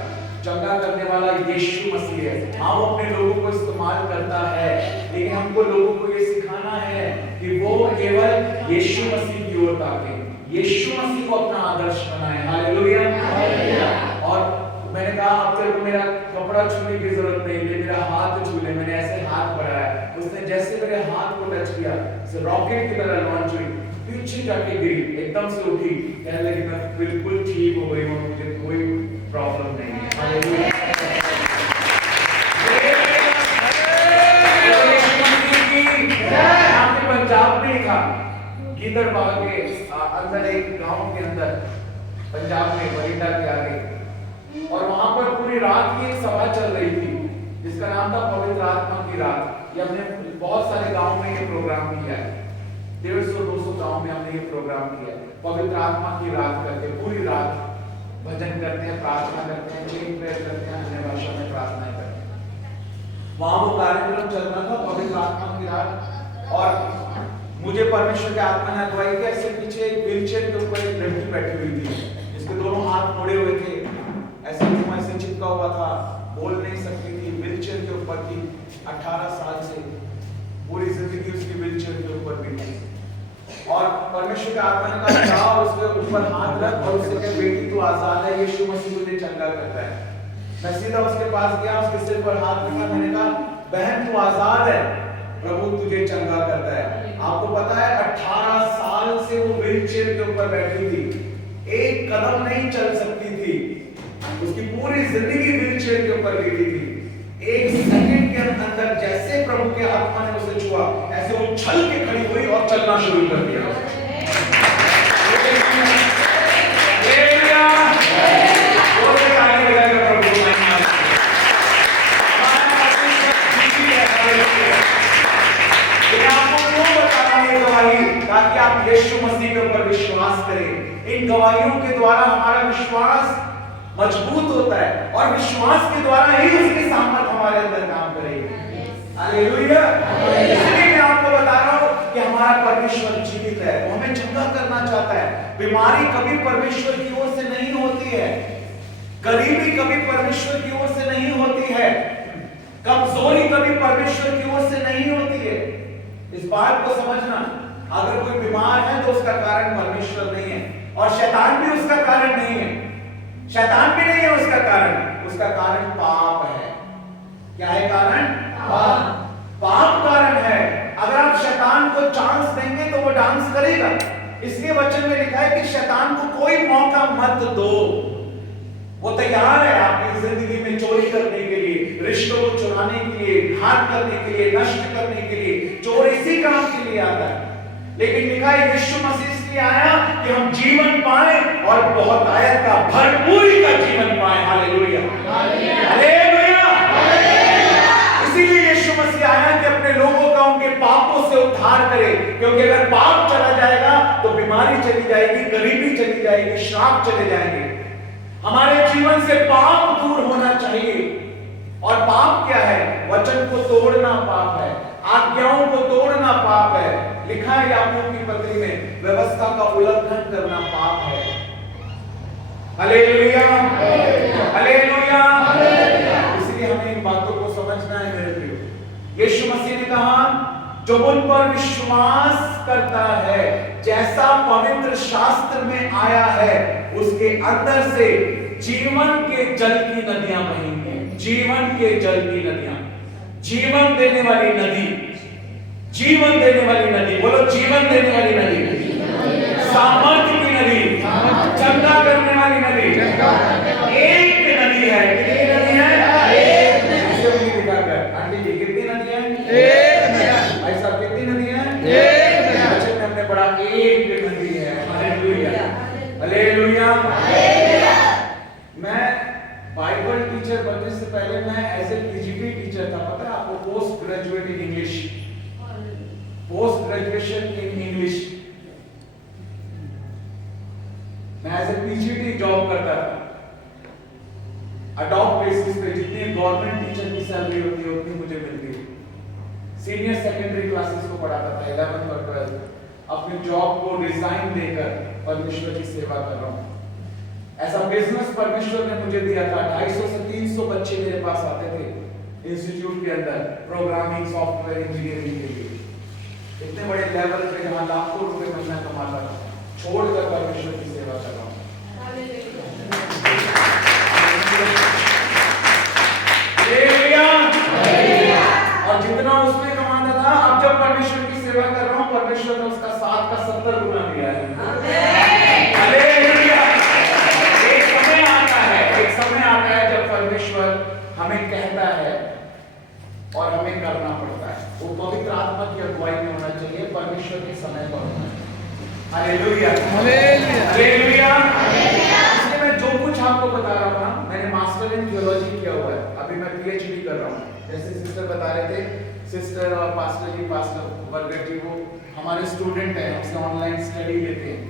चंगा करने वाला यीशु मसीह है। हाँ, वो अपने लोगों को इस्तेमाल करता है, लेकिन हमको लोगों को ये सिखाना है कि वो केवल यीशु मसीह की ओर ताके, यीशु मसीह को अपना आदर्श बनाए। हालेलुया। और मैंने कहा, अब तेरे को मेरा कपड़ा छूने की जरूरत नहीं, ले मेरा हाथ छू ले। मैंने ऐसे हाथ बढ़ाया, उसने जैसे मेरे हाथ को टच किया, रॉकेट की तरह लॉन्च हुई, पीछे जाके गिरी, एकदम से उठी, कहने लगी मैं बिल्कुल ठीक हो गई हूँ, मुझे कोई प्रॉब्लम नहीं है। हालेलुया। पंजाब में था, गीदड़बाग के अंदर एक गांव के अंदर, पंजाब में बरिंडा के आगे, और वहां पर पूरी रात की एक सभा चल रही थी जिसका नाम था पवित्र आत्मा की रात। ये हमने बहुत सारे गांव में ये प्रोग्राम किया है, 150-200 गांव में हमने ये प्रोग्राम किया है। पवित्र आत्मा की रात करके पूरी रात भजन करते हैं, प्रार्थना करते हैं, चेन प्रेयर करते हैं, अन्य भाषा में प्रार्थना करते हैं। वहां वो कार्यक्रम चल रहा था, पवित्र आत्मा की रात। और मुझे परमेश्वर के आत्मा ने अगुवाई की। ऐसे पीछे एक व्हीलचेयर के ऊपर एक लड़की बैठी हुई थी, जिसके दोनों हाथ मोड़े हुए थे, ऐसे मुंह ऐसे चिपका हुआ था, बोल नहीं सकती थी, व्हीलचेयर के ऊपर थी। 18 साल से पूरी जिंदगी उसकी व्हीलचेयर के ऊपर बीती। और परमेश्वर के आत्मा ने कहा, जाओ उसके ऊपर हाथ रख और उससे कह, बेटी तू आजाद है, यीशु मसीह तुझे चंगा करता है। मैं सीधा उसके पास गया, उसके सिर पर हाथ रखा, मैंने कहा, बहन तू आजाद है, प्रभु तुझे चंगा करता है। आपको पता है 18 साल से वो व्हीलचेयर के ऊपर बैठी थी, एक कदम नहीं चल सकती थी। उसकी पूरी जिंदगी व्हीलचेयर के ऊपर बीती थी। एक सेकंड के अंदर जैसे प्रभु के आत्मा ने उसे छुआ, ऐसे वो उछल के खड़ी हुई और चलना शुरू कर दिया। ताकि आप यीशु मसीह के ऊपर विश्वास करें। इन गवाहियों के द्वारा हमारा विश्वास मजबूत होता है और विश्वास के द्वारा ही उसकी सामर्थ हमारे अंदर काम करेगी। हालेलुया। इसलिए मैं आपको बता रहा हूं कि हमारा परमेश्वर जीवित है, वो हमें चंगा करना चाहता है। बीमारी कभी परमेश्वर की ओर से नहीं होती है, गरीबी कभी परमेश्वर की ओर से नहीं होती है, कमजोरी कभी परमेश्वर की ओर से नहीं होती है। इस बात को समझना, अगर कोई बीमार है तो उसका कारण परमेश्वर नहीं है, और शैतान भी उसका कारण नहीं है। शैतान भी नहीं है उसका कारण पाप है। क्या है कारण? पाप कारण है। अगर आप शैतान को चांस देंगे तो वो डांस करेगा। इसलिए वचन में लिखा है कि शैतान को कोई मौका मत दो। वो तैयार है आपकी जिंदगी में चोरी करने के लिए, रिश्तों को चुराने के लिए, घात करने के लिए, नष्ट करने के लिए। चोर इसी काम के लिए आता है, लेकिन लिखा है यीशु मसीह इसलिए आया कि हम जीवन पाए और बहुतायत का, भरपूरी का जीवन पाए। Hallelujah, hallelujah. इसीलिए यीशु मसीह आया कि अपने लोगों का उनके पापों से उद्धार करे, क्योंकि अगर पाप चला जाएगा तो बीमारी चली जाएगी, गरीबी चली जाएगी, श्राप चले जाएंगे। हमारे जीवन से पाप दूर होना चाहिए। और पाप क्या है? वचन को तोड़ना पाप है, आज्ञाओं को तोड़ना पाप है। लिखा है याकूब की पत्री में, व्यवस्था का उल्लंघन करना पाप है। Hallelujah, hallelujah. इसलिए हमें इन बातों को समझना है मेरे प्रियो। यीशु मसीह ने कहा, जो मुझ पर विश्वास करता है, जैसा पवित्र शास्त्र में आया है, उसके अंदर से जीवन के जल की नदियां बहेंगी। जीवन के जल की नदियां, जीवन देने वाली नदी, जीवन देने वाली नदी। बोलो, जीवन देने वाली नदी, सामर्थ्य की नदी, चंगा करने वाली नदी। एक नदी है। कितनी नदी है? एक। आंटी जी, कितनी नदी है? एक। भाई साहब, कितनी नदी है? एक। बच्चे ने हमने पढ़ा, एक नदी है। Hallelujah, hallelujah. मैं बाइबल टीचर बनने से पहले मैं एज ए पीजीटी टीचर था। पता है आपको? Post graduate in English, post graduation in English. मैं एज ए पीजीटी जॉब करता था। अडॉप्ट बेसिस पे जितनी गवर्नमेंट टीचर की सैलरी होती है उतनी मुझे मिलती है। सीनियर सेकेंडरी क्लासेस को पढ़ाता था, 11th और 12th। अपनी जॉब को रिजाइन देकर परमेश्वर की सेवा कर रहा हूँ। ऐसा बिजनेस परमेश्वर ने मुझे दिया था। 250 से 300 बच्चे मेरे पास आते थे इंस्टीट्यूट के अंदर, प्रोग्रामिंग, सॉफ्टवेयर इंजीनियरिंग के लिए। इतने बड़े लेवल पे जहां लाखों रुपए महीना कमाता था, छोड़कर परमेश्वर की सेवा कर रहा हूं। और जितना उसमें कमाता था, अब जब परमेश्वर की सेवा कर रहा हूं, परमेश्वर ने उसका 7 का 70 गुना दिया है। एक समय आता है जब परमेश्वर हमें कहता है और हमें करना पड़ता है। वो पवित्र आत्मा की अगुवाई में होना चाहिए, परमेश्वर के समय पर होना चाहिए। Hallelujah, hallelujah. इसलिए मैं जो कुछ आपको बता रहा हूं ना, मैंने मास्टर इन थियोलॉजी किया हुआ है, अभी मैं पीएचडी कर रहा हूं। जैसे सिस्टर बता रहे थे, सिस्टर और पास्टर जी, पास्टर बरगट जी, वो हमारे स्टूडेंट हैं, हमसे ऑनलाइन स्टडी लेते हैं।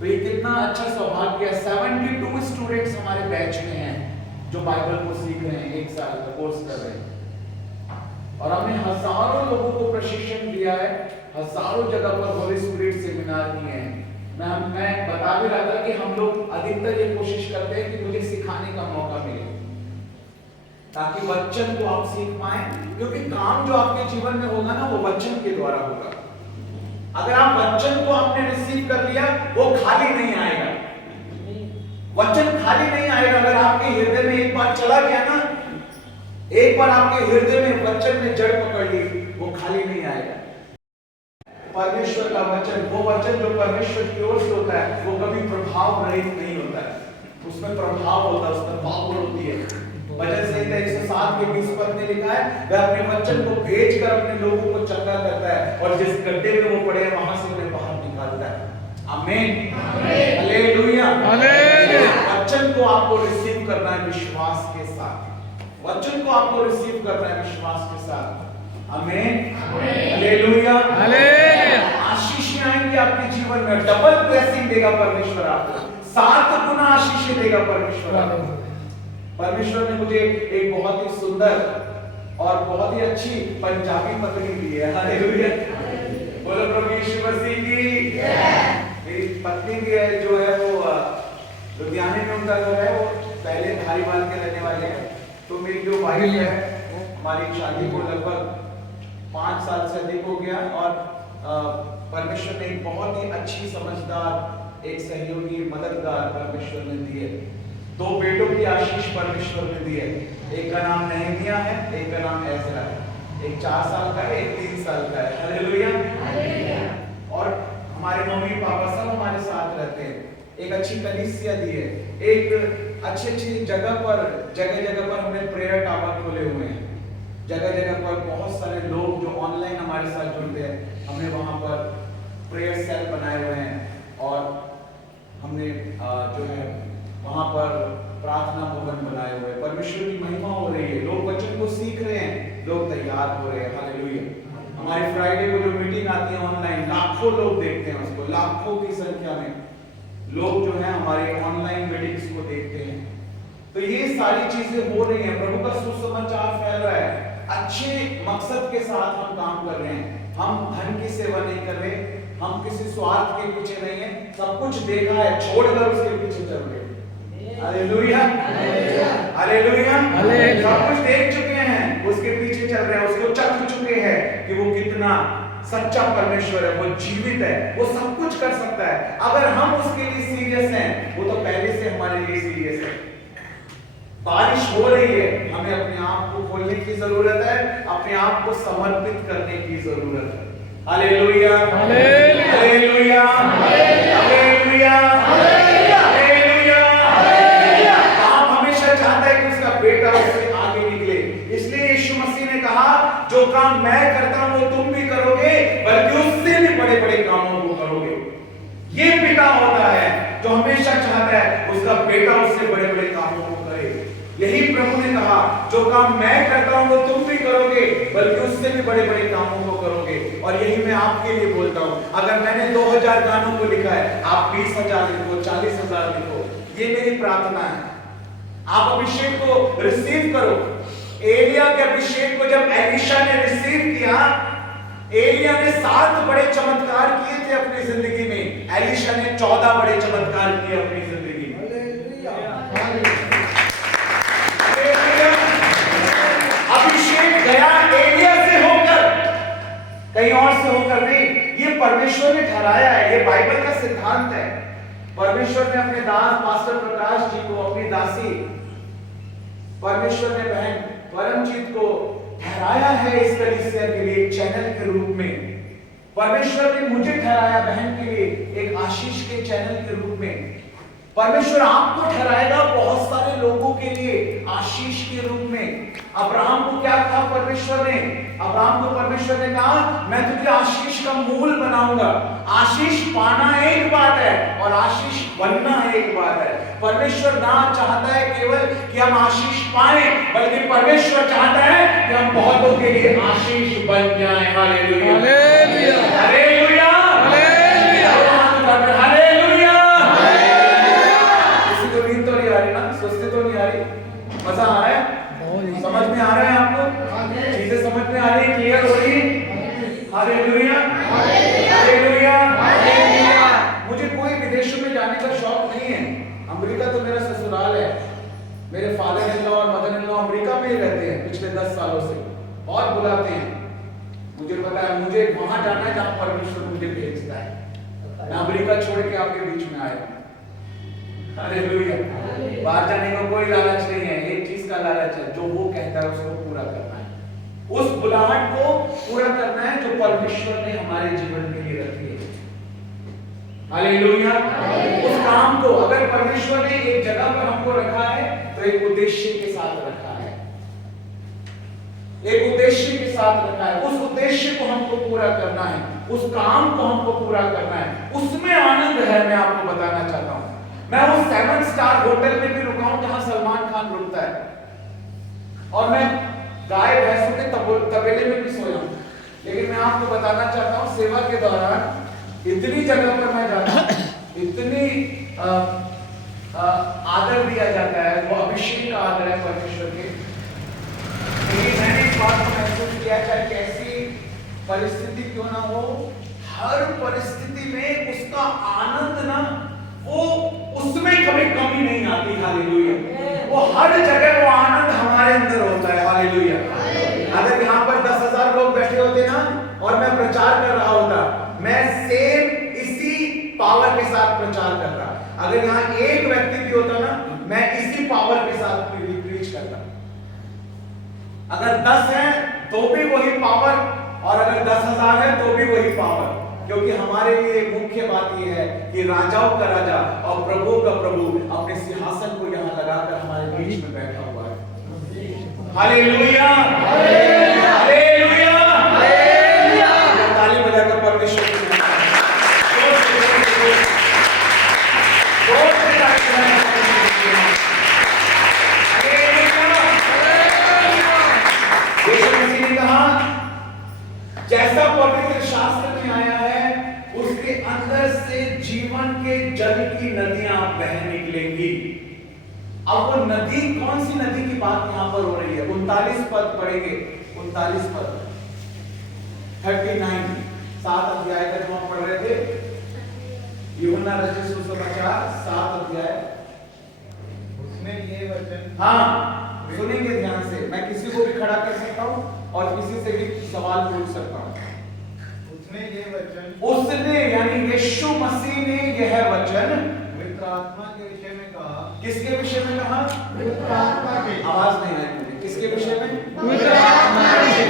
तो ये कितना अच्छा सौभाग्य है। 72 स्टूडेंट्स हमारे बैच में हैं जो बाइबल को सीख रहे हैं, 1 साल का कोर्स कर रहे हैं। और हमने हजारों लोगों को प्रशिक्षण दिया है, हजारों जगह पर होली स्पिरिट सेमिनार किए हैं। मैं बता भी रहा था कि हम लोग अधिकतर ये कोशिश करते हैं कि मुझे सिखाने का मौका मिले, ताकि वचन को आप सीख पाए। क्योंकि काम जो आपके जीवन में होगा ना, वो वचन के द्वारा होगा। अगर आप वचन को आपने रिसीव कर लिया, वो खाली नहीं आएगा। वचन खाली नहीं आएगा। अगर आपके हृदय में एक बार चला गया ना, एक बार आपके हृदय में वचन ने जड़ पकड़ ली, वो खाली नहीं आएगा। परमेश्वर का वचन, वो वचन जो परमेश्वर की ओर से होता है, वो कभी प्रभाव रहित नहीं होता है। उसमें प्रभाव होता है, उसमें पावर होती है। भजन संहिता 107 के 20 पद में लिखा है, वह अपने वचन को भेजकर अपने लोगों को चंगा करता है और जिस गड्ढे में वो पड़े हैं वहां से उन्हें बाहर निकालता है। आमीन, हालेलुया। वचन को आपको रिसीव करना है विश्वास के साथ, वचन को आपको रिसीव करना है विश्वास के साथ। आमीन, हालेलुया। आशीष आएंगे आपके जीवन में, डबल ब्लेसिंग देगा परमेश्वर आपको, 7 गुना आशीष देगा परमेश्वर आपको। परमेश्वर ने मुझे एक बहुत ही सुंदर और बहुत ही अच्छी पंजाबी पत्नी दी है। हालेलुया, बोलो प्रभु यीशु मसीह की जय। मेरी पत्नी भी है जो है वो लुधियाने में उनका घर है, वो पहले धारीवाल के रहने वाले हैं। तो मेरी जो वाइफ है, हमारी शादी को लगभग 5 साल से अधिक हो गया और परमेश्वर ने एक बहुत ही अच्छी समझदार, एक सहयोगी, मददगार परमेश्वर ने दी है। 2 बेटों की आशीष परमेश्वर ने दी है। एक का नाम नहमिया है, एक का नाम एजरा है। एक 4 साल का है, एक 3 साल का है। हालेलुया। और हमारे मम्मी पापा सब हमारे साथ रहते हैं। एक अच्छी कलीसिया दी है, एक अच्छी जगह पर हमने प्रेयर टावर खोले हुए हैं। जगह पर बहुत सारे लोग जो ऑनलाइन हमारे साथ जुड़ते हैं, हमने वहां पर प्रेयर सेल बनाए हुए हैं और हमने जो है वहां पर प्रार्थना भवन बनाए हुए हैं। परमेश्वर की महिमा हो रही है, लोग वचन को सीख रहे हैं, लोग तैयार हो रहे हैं। हालेलुया। हमारी फ्राइडे को जो मीटिंग आती है ऑनलाइन, लाखों लोग देखते हैं उसको, लाखों की संख्या में लोग जो है हमारे ऑनलाइन मीटिंग्स को देखते हैं। तो ये सारी चीजें हो रही हैं, प्रभु का सुसमाचार फैल रहा है। अच्छे मकसद के साथ हम काम कर रहे हैं, हम धन की सेवा नहीं कर रहे, हम किसी स्वार्थ के पीछे नहीं है। सब कुछ देखा है, छोड़कर उसके पीछे चल रहे हैं। Hallelujah, hallelujah. सब कुछ देख चुके हैं, उसके पीछे चल रहे हैं, उसको चख चुके हैं कि वो कितना सच्चा परमेश्वर है, वो जीवित है, वो सब कुछ कर सकता है। अगर हम उसके लिए सीरियस हैं, वो तो पहले से हमारे लिए सीरियस है। बारिश हो रही है, हमें अपने आप को खोलने की जरूरत है, अपने आप को समर्पित करने की जरूरत है। Hallelujah, hallelujah, hallelujah, hallelujah. आप हमेशा चाहता है कि उसका बेटा उससे आगे निकले, इसलिए यीशु मसीह ने कहा, जो काम मैं करता हूं वो तुम भी करोगे, बल्कि उससे भी बड़े बड़े कामों को करोगे। ये पिता होता है जो हमेशा चाहता है उसका बेटा उससे बड़े बड़े कामों को करे। यही प्रभु ने कहा, जो काम मैं करता हूं वो तुम भी करोगे, बल्कि उससे भी बड़े बड़े कामों को करोगे। और यही मैं आपके लिए बोलता हूं, अगर मैंने 2000 गानों को लिखा है, आप 20,000 लिखो, 40,000 लिखो, ये मेरी प्रार्थना है। आप अभिषेक को रिसीव करो। एलिया के अभिषेक को जब एलीशा ने रिसीव किया, एलिया ने 7 बड़े चमत्कार किए थे अपनी जिंदगी में, एलीशा ने 14 बड़े चमत्कार किए अपनी जिंदगी में। अभिषेक गया एलिया से होकर, कहीं और से होकर नहीं, ये परमेश्वर ने ठहराया है, ये बाइबल का सिद्धांत है। परमेश्वर ने अपने दास पास्टर प्रकाश जी को, अपनी दासी परमेश्वर ने बहन परमजीत को ठहराया है इस कलीसिया के लिए एक चैनल के रूप में। परमेश्वर ने मुझे ठहराया बहन के लिए एक आशीष के चैनल के रूप में। परमेश्वर आपको ठहराएगा बहुत सारे लोगों के लिए आशीष के रूप में। अब्राहम को क्या कहा परमेश्वर ने? अब्राहम को परमेश्वर ने कहा, मैं तुझे आशीष का मूल बनाऊंगा। आशीष पाना एक बात है और आशीष बनना एक बात है। परमेश्वर ना चाहता है केवल कि हम आशीष पाएं, बल्कि परमेश्वर चाहता है कि हम बहुतों के लिए आशीष बन जाएं। Hallelujah, hallelujah, hallelujah, hallelujah. किसी को नींद तो नहीं आ रही ना, सुस्ती तो नहीं आ रही, मजा आ रहा है, समझ में आ रहा है आपको, चीजें समझ में आ रही है, क्लियर हो रही है। Hallelujah, hallelujah, hallelujah. मुझे कोई विदेशों में जाने का शौक नहीं है। अमेरिका तो मेरा ससुराल है, मेरे फादर इन लॉ और मदर इन लॉ अमेरिका में ही रहते हैं पिछले 10 सालों से, और बुलाते हैं। मुझे पता है मुझे वहां जाना है जहां परमेश्वर मुझे भेजता है। मैं अमेरिका छोड़ के आपके बीच में आया हूं। हालेलुया। बाहर जाने का कोई लालच नहीं है, एक चीज का लालच है, जो वो कहता है उसको पूरा करना है, उस बुलाहट को पूरा करना है जो परमेश्वर ने हमारे जीवन के लिए रखी है। हालेलुया। उस काम को अगर परमेश्वर ने एक जगह पर हमको रखा है तो एक उद्देश्य के साथ रखा है, एक उद्देश्य के साथ रखा है। उस उद्देश्य को हमको पूरा करना है, उस काम को हमको पूरा करना है, उसमें आनंद है। मैं आपको बताना चाहता हूं, मैं उस 7 स्टार होटल में भी रुका हूं जहां सलमान खान रुकता है, और मैं गाय भैंसों के तबेले में भी सोया हूं। लेकिन मैं आपको बताना चाहता हूं, सेवा के दौरान इतनी जगह पर मैं जाता हूं, इतनी आदर दिया जाता है, वो अभिषेक का आदर है परमेश्वर के। लेकिन मैंने इस बात को महसूस किया, चाहे कैसी परिस्थिति क्यों ना हो, हर परिस्थिति में उसका आनंद ना, वो उसमें कभी कमी नहीं आती। हालेलुया। वो हर जगह वो आनंद हमारे अंदर होता है। हालेलुया। अगर यहाँ पर 10,000 लोग बैठे होते ना और मैं प्रचार कर रहा होता, मैं सेम इसी पावर के साथ प्रचार कर रहा। अगर यहाँ एक व्यक्ति भी होता ना, मैं इसी पावर के साथ प्रीच करता। अगर 10 हैं तो भी वही पावर, और अगर 10,000 है तो भी वही पावर। क्योंकि हमारे लिए मुख्य बात यह है कि राजाओं का राजा और प्रभु का प्रभु अपने सिंहासन को यहाँ लगाकर हमारे बीच में बैठा हुआ है। Hallelujah, hallelujah, hallelujah. ताली बजाकर परमेश्वर की जैसा पवित्र शास्त्र में आया है, उसके अंदर से जीवन के जल की नदियां बह निकलेंगी। अब वो नदी, कौन सी नदी की बात यहां पर हो रही है? 39 पद पढ़ेंगे, 39 पद 39 7 अध्याय तक हम पढ़ रहे थे। यूहन्ना रचित सुसमाचार 7 अध्याय। उसने ये वचन, हाँ सुनेंगे ध्यान से, मैं किसी को भी खड़ा कर सकता हूं और किसी से भी सवाल पूछ सकता हूं। उसने ये वचन, उसने यानी यीशु मसीह ने यह वचन पवित्र आत्मा के विषय में कहा। किसके विषय में कहा? पवित्र आत्मा के। आवाज नहीं आई मुझे। किसके विषय में? पवित्र आत्मा के।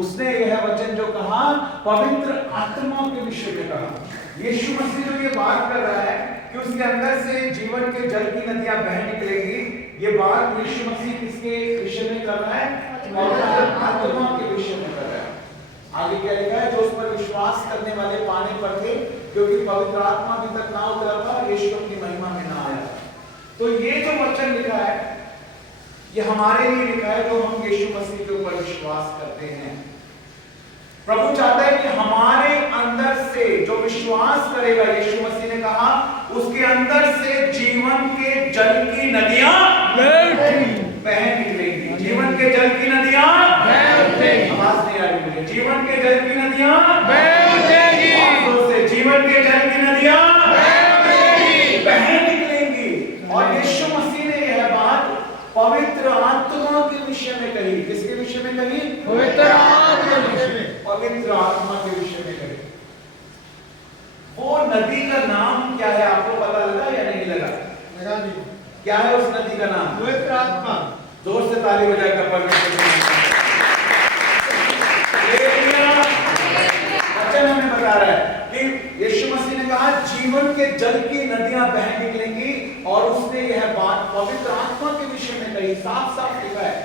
उसने यह वचन जो कहा, पवित्र आत्मा के विषय में कहा। यीशु मसीह जो ये बात कर रहा है कि उसके अंदर से जीवन के जल की नदियां बह निकलेगी, ये बात यीशु मसीह किसके विषय में कर रहा है? पवित्र आत्मा के विषय में कर रहा है। आगे क्या लिखा है? जो उस पर विश्वास करने वाले पाने पर थे, क्योंकि पवित्र आत्मा अभी तक ना उतरा था, यीशु अपनी महिमा में ना आया। तो ये जो वचन लिखा है, ये हमारे लिए लिखा है जो हम यीशु मसीह के ऊपर विश्वास करते हैं। प्रभु चाहता है कि हमारे अंदर से जो विश्वास करेगा, यीशु मसीह ने कहा, उसके अंदर से जीवन के जल की नदियां बह निकलेंगी। जीवन के जल की नदियां आवाज नहीं आ रही मुझे। जीवन के जल की नदियां से जीवन के जल की नदियां बह निकलेंगी। और यीशु मसीह ने यह बात पवित्र आत्मा के विषय में कही। किसके विषय में कही? पवित्र आत्मा के विषय में। पवित्र आत्मा के विषय में कही। वो नदी का नाम क्या है? आपको पता लगा या नहीं लगा? क्या है उस नदी का नाम? पवित्र आत्मा। जोर से ताली बजाकर परमेश्वर वचन हमें बता रहा है कि यीशु मसीह ने कहा जीवन के जल की नदियां बह निकलेंगी, और उसने यह बात पवित्र आत्मा के विषय में कही। साफ साफ लिखा है,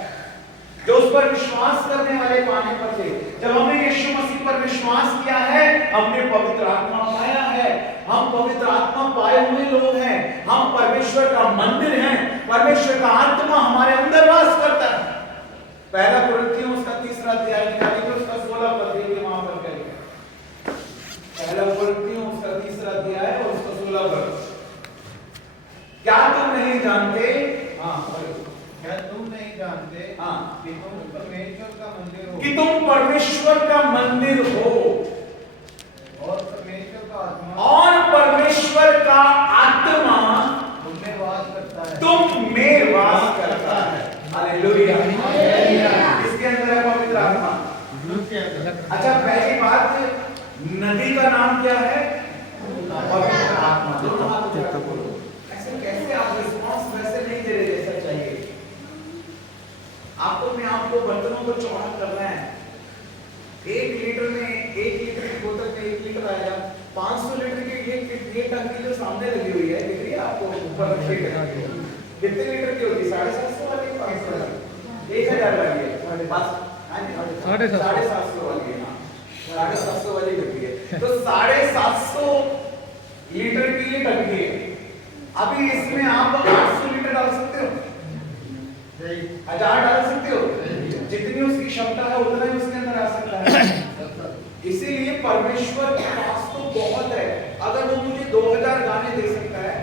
जो उस पर विश्वास करने वाले पाने पर थे। जब हमने यीशु मसीह पर विश्वास किया है, हमने पवित्र आत्मा पाया है। हम पवित्र आत्मा पाए हुए लोग हैं। हम परमेश्वर का मंदिर हैं। परमेश्वर का आत्मा हमारे अंदर वास करता है। पहला कुरिन्थियों उसका 3रा अध्याय निकालिए, उसका 16 पद देखिए वहां पर क्या लिखा है। पहला कुरिन्थियों उसका 3रा अध्याय और उसका 16 पद। क्या तुम नहीं जानते? हाँ क्या तुम नहीं जानते? हाँ, कि तुम परमेश्वर का मंदिर हो, कि तुम परमेश्वर का मंदिर हो, और परमेश्वर का आत्मा, और परमेश्वर का आत्मा तुम में वास करता है। तुम में वास करता है। हालेलुया। इसके अंदर है पवित्र आत्मा। अच्छा, पहली बात, नदी का नाम क्या है? पवित्र आत्मा। ऐसे कैसे आप रिस्पॉन्स वैसे नहीं दे रहे जैसा चाहिए? आपको अपने आप को बर्तनों को चौड़ा करना है। 1 लीटर में 1 लीटर की बोतल में 1 लीटर आएगा, 500 लीटर के 1 टन टंकी जो सामने लगी हुई है दिख रही है आपको ऊपर रखी है, कितने लीटर की होगी? 750 वाली, 500 वाली, 1000 वाली है, 750 वाली है, 750 वाली टंकी है। तो 750 लीटर की ये टंकी है। अभी इसमें आप 800 लीटर डाल सकते हो, 1000 डाल सकते हो, जितनी उसकी क्षमता है उतना ही उसके अंदर आ सकता है। इसीलिए परमेश्वर के पास तो बहुत है। अगर वो मुझे 2000 गाने दे सकता है,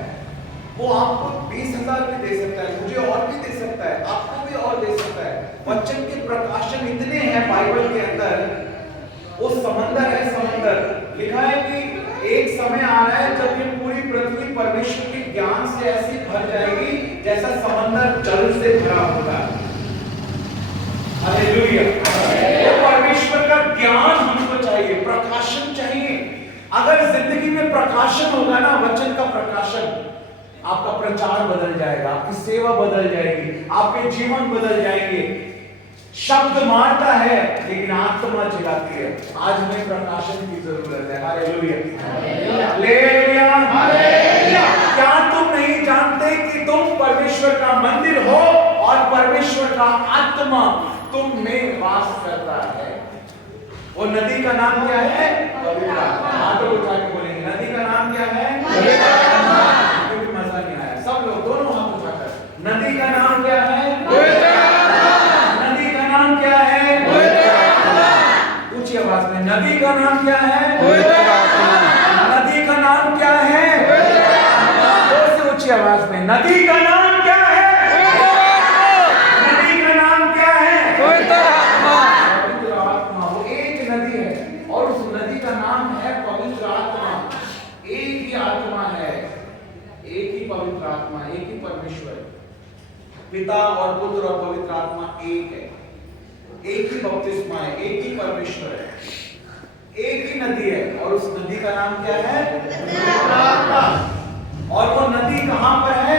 वो आपको 20,000 भी दे सकता है, मुझे और भी दे सकता है, आपको भी और दे सकता है। वचन के प्रकाशन इतने हैं बाइबल के अंदर, वो समंदर है, समंदर। लिखा है कि एक समय आ रहा है जब ये पूरी पृथ्वी परमेश्वर के ज्ञान से ऐसी भर जाएगी जैसा समंदर जल से भरा होगा। हालेलुया। तो परमेश्वर का ज्ञान हमको चाहिए, प्रकाशन चाहिए। अगर जिंदगी में प्रकाशन होगा ना, वचन का प्रकाशन, आपका प्रचार बदल जाएगा, आपकी सेवा बदल जाएगी, आपके जीवन बदल जाएंगे। शब्द मारता है लेकिन आत्मा जगाती है। आज हमें प्रकाशन की जरूरत है। Hallelujah, hallelujah, hallelujah. क्या तुम नहीं जानते कि तुम परमेश्वर का मंदिर हो और परमेश्वर का आत्मा तुम में वास करता है? वो नदी का नाम क्या है? पवित्र आत्मा। हाथों उठा के बोलेंगे, नदी का नाम क्या है? पवित्र आत्मा। कोई मजा नहीं आया, सब लोग दोनों हाथ उठाकर, नदी का नाम क्या है? पवित्र आत्मा। नदी का नाम क्या है? पवित्र आत्मा। ऊंची आवाज में, नदी का नाम क्या है? पवित्र आत्मा। नदी का नाम क्या है? पवित्र आत्मा। जोर से ऊंची आवाज में, नदी का नाम क्या है? नदी का नाम क्या है? पवित्र आत्मा। पवित्र आत्मा वो एक नदी है और उस नदी का नाम है पवित्र आत्मा। एक ही आत्मा है, एक ही पवित्र आत्मा, एक ही परमेश्वर। पिता और पुत्र और पवित्र आत्मा एक है, एक ही बपतिस्मा है, एक ही परमेश्वर है, एक ही नदी है। और उस नदी का नाम क्या है? पवित्र आत्मा। और वो नदी कहां पर है?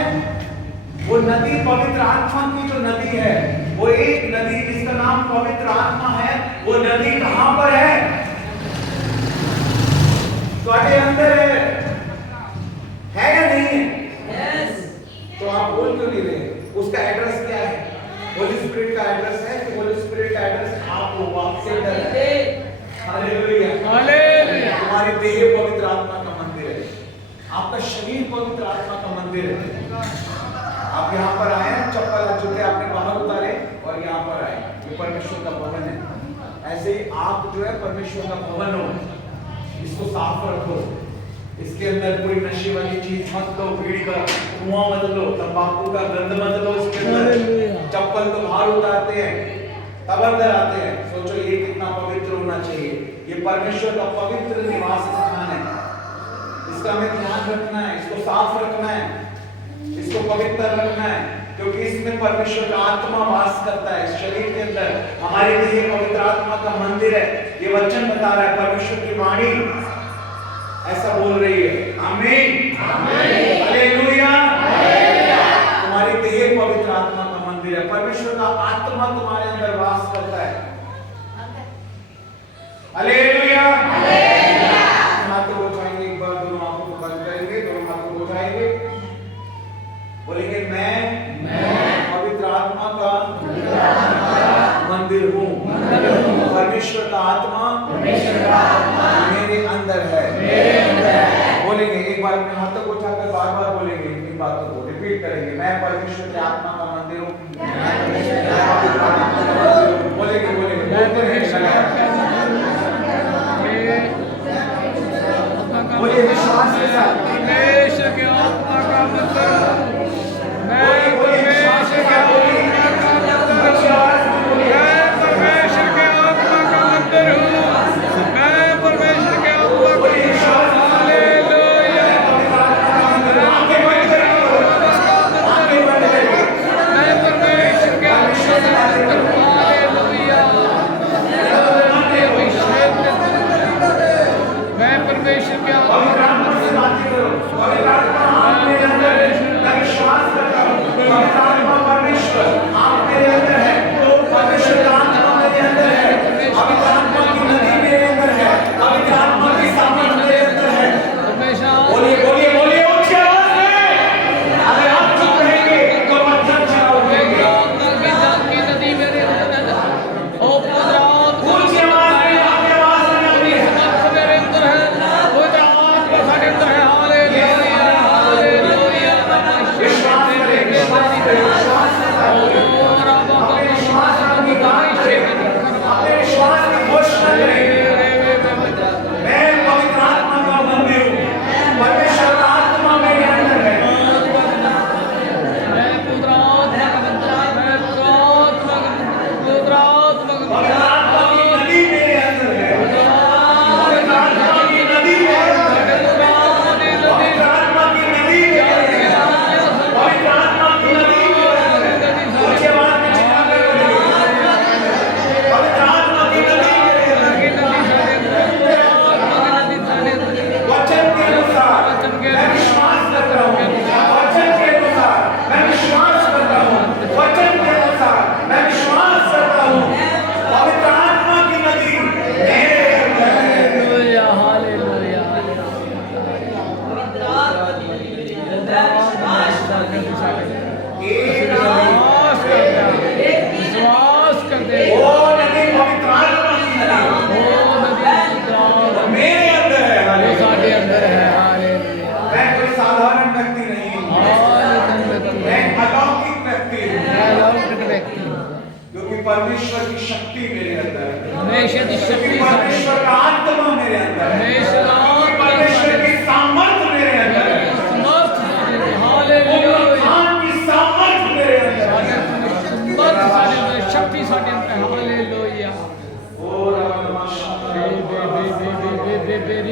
वो नदी पवित्र आत्मा की जो नदी है, वो एक नदी जिसका नाम पवित्र आत्मा है, वो नदी कहां पर है? तुम्हारे अंदर है या नहीं है? यस। तो आप बोल क्यों नहीं रहे? उसका एड्रेस क्या है? होली स्पिरिट का एड्रेस है कि होली स्पिरिट का एड्रेस आप लोग आपसे अंदर है? Hallelujah, hallelujah. तुम्हारी देह पवित्र आत्मा का मंदिर है, आपका शरीर पवित्र आत्मा का मंदिर है। आप यहाँ पर आए, चप्पल जूते आपने बाहर उतारे और यहाँ पर आए, ये परमेश्वर का भवन है। ऐसे आप जो है परमेश्वर का भवन हो, इसको साफ रखो। इसके अंदर कोई नशे वाली चीज मत लो, बीड़ी का धुआं मत लो, तंबाकू का गंध मत लो। इसके अंदर चप्पल तो बाहर उतारते हैं तब अंदर आते हैं। सोचो ये कितना पवित्र होना चाहिए। ये परमेश्वर का पवित्र निवास स्थान है, इसका हमें ध्यान रखना है, इसको साफ रखना है, इसको पवित्र रखना है, क्योंकि इसमें परमेश्वर का आत्मा वास करता है। शरीर के अंदर हमारी देह पवित्र आत्मा का मंदिर है। ये वचन बता रहा है, परमेश्वर की वाणी ऐसा बोल रही है। आमीन, आमीन, हालेलुया, हालेलुया। तुम्हारी देह पवित्र आत्मा का मंदिर है, परमेश्वर का आत्मा तुम्हारे अंदर वास करता है। Hallelujah, hallelujah. हाथों को उठाएंगे, एक बार दोनों आंखों को बंद करेंगे, दोनों हाथों को उठाएंगे, बोलेंगे मैं पवित्र आत्मा का मंदिर हूँ। परमेश्वर का आत्मा मेरे अंदर है। बोलेंगे एक बार अपने हाथों को उठाकर बार बार बोलेंगे, इन बातों को रिपीट करेंगे। मैं परमेश्वर की आत्मा का मंदिर हूँ। बोलेंगे बोलेंगे बोलते रहेंगे। बोलिए विश्वास के साथ, परमेश्वर के आत्मा का मंदिर, मैं परमेश्वर के आत्मा का मंदिर हूँ, मैं परमेश्वर के आत्मा का hallelujah.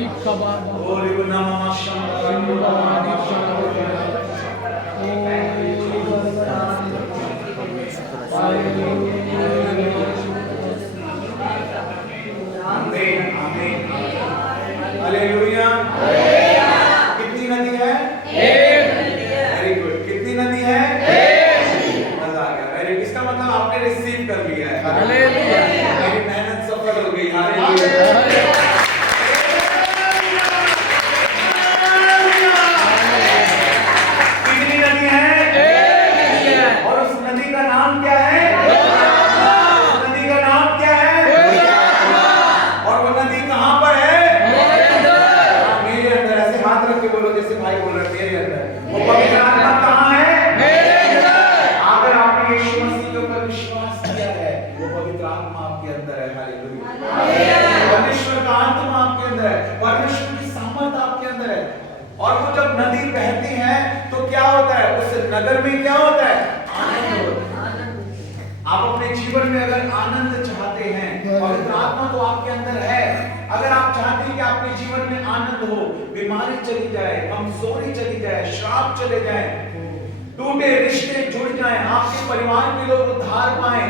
Holy Nama Amen. Amen. Hallelujah. कितनी नदी है? Very good. कितनी नदी है? मजा आ गया. Very good. इसका मतलब आपने रिसीव कर लिया है. मेरी मेहनत सफल हो गई. Hallelujah. कितनी नदी है? और उस नदी का नाम क्या है? उस नदी का नाम क्या है? और वो नदी कहाँ पर है? मेरे अंदर. ऐसे हाथ रख के बोलो जैसे भाई बोल रहे मेरे अंदर. वो पवित्र आत्मा कहाँ है? अगर आपने यीशु मसीह के ऊपर विश्वास किया है, वो पवित्र आत्मा आपके अंदर है. हालेलुया. परमेश्वर का आत्मा आपके अंदर है. परमेश्वर की सामर्थ आपके अंदर है. और वो जब नदी बहती है तो क्या होता है? उस नगर में क्या होता है? आनंद होता है. आप अपने जीवन में अगर आनंद चाहते हैं, पवित्र आत्मा तो आपके अंदर है. अगर आप चाहते हैं कि आपके जीवन में आनंद हो, बीमारी चली जाए, कमजोरी चली जाए, श्राप चले जाए, टूटे रिश्ते जुड़ जाएं, आपके परिवार के लोग उद्धार पाएं,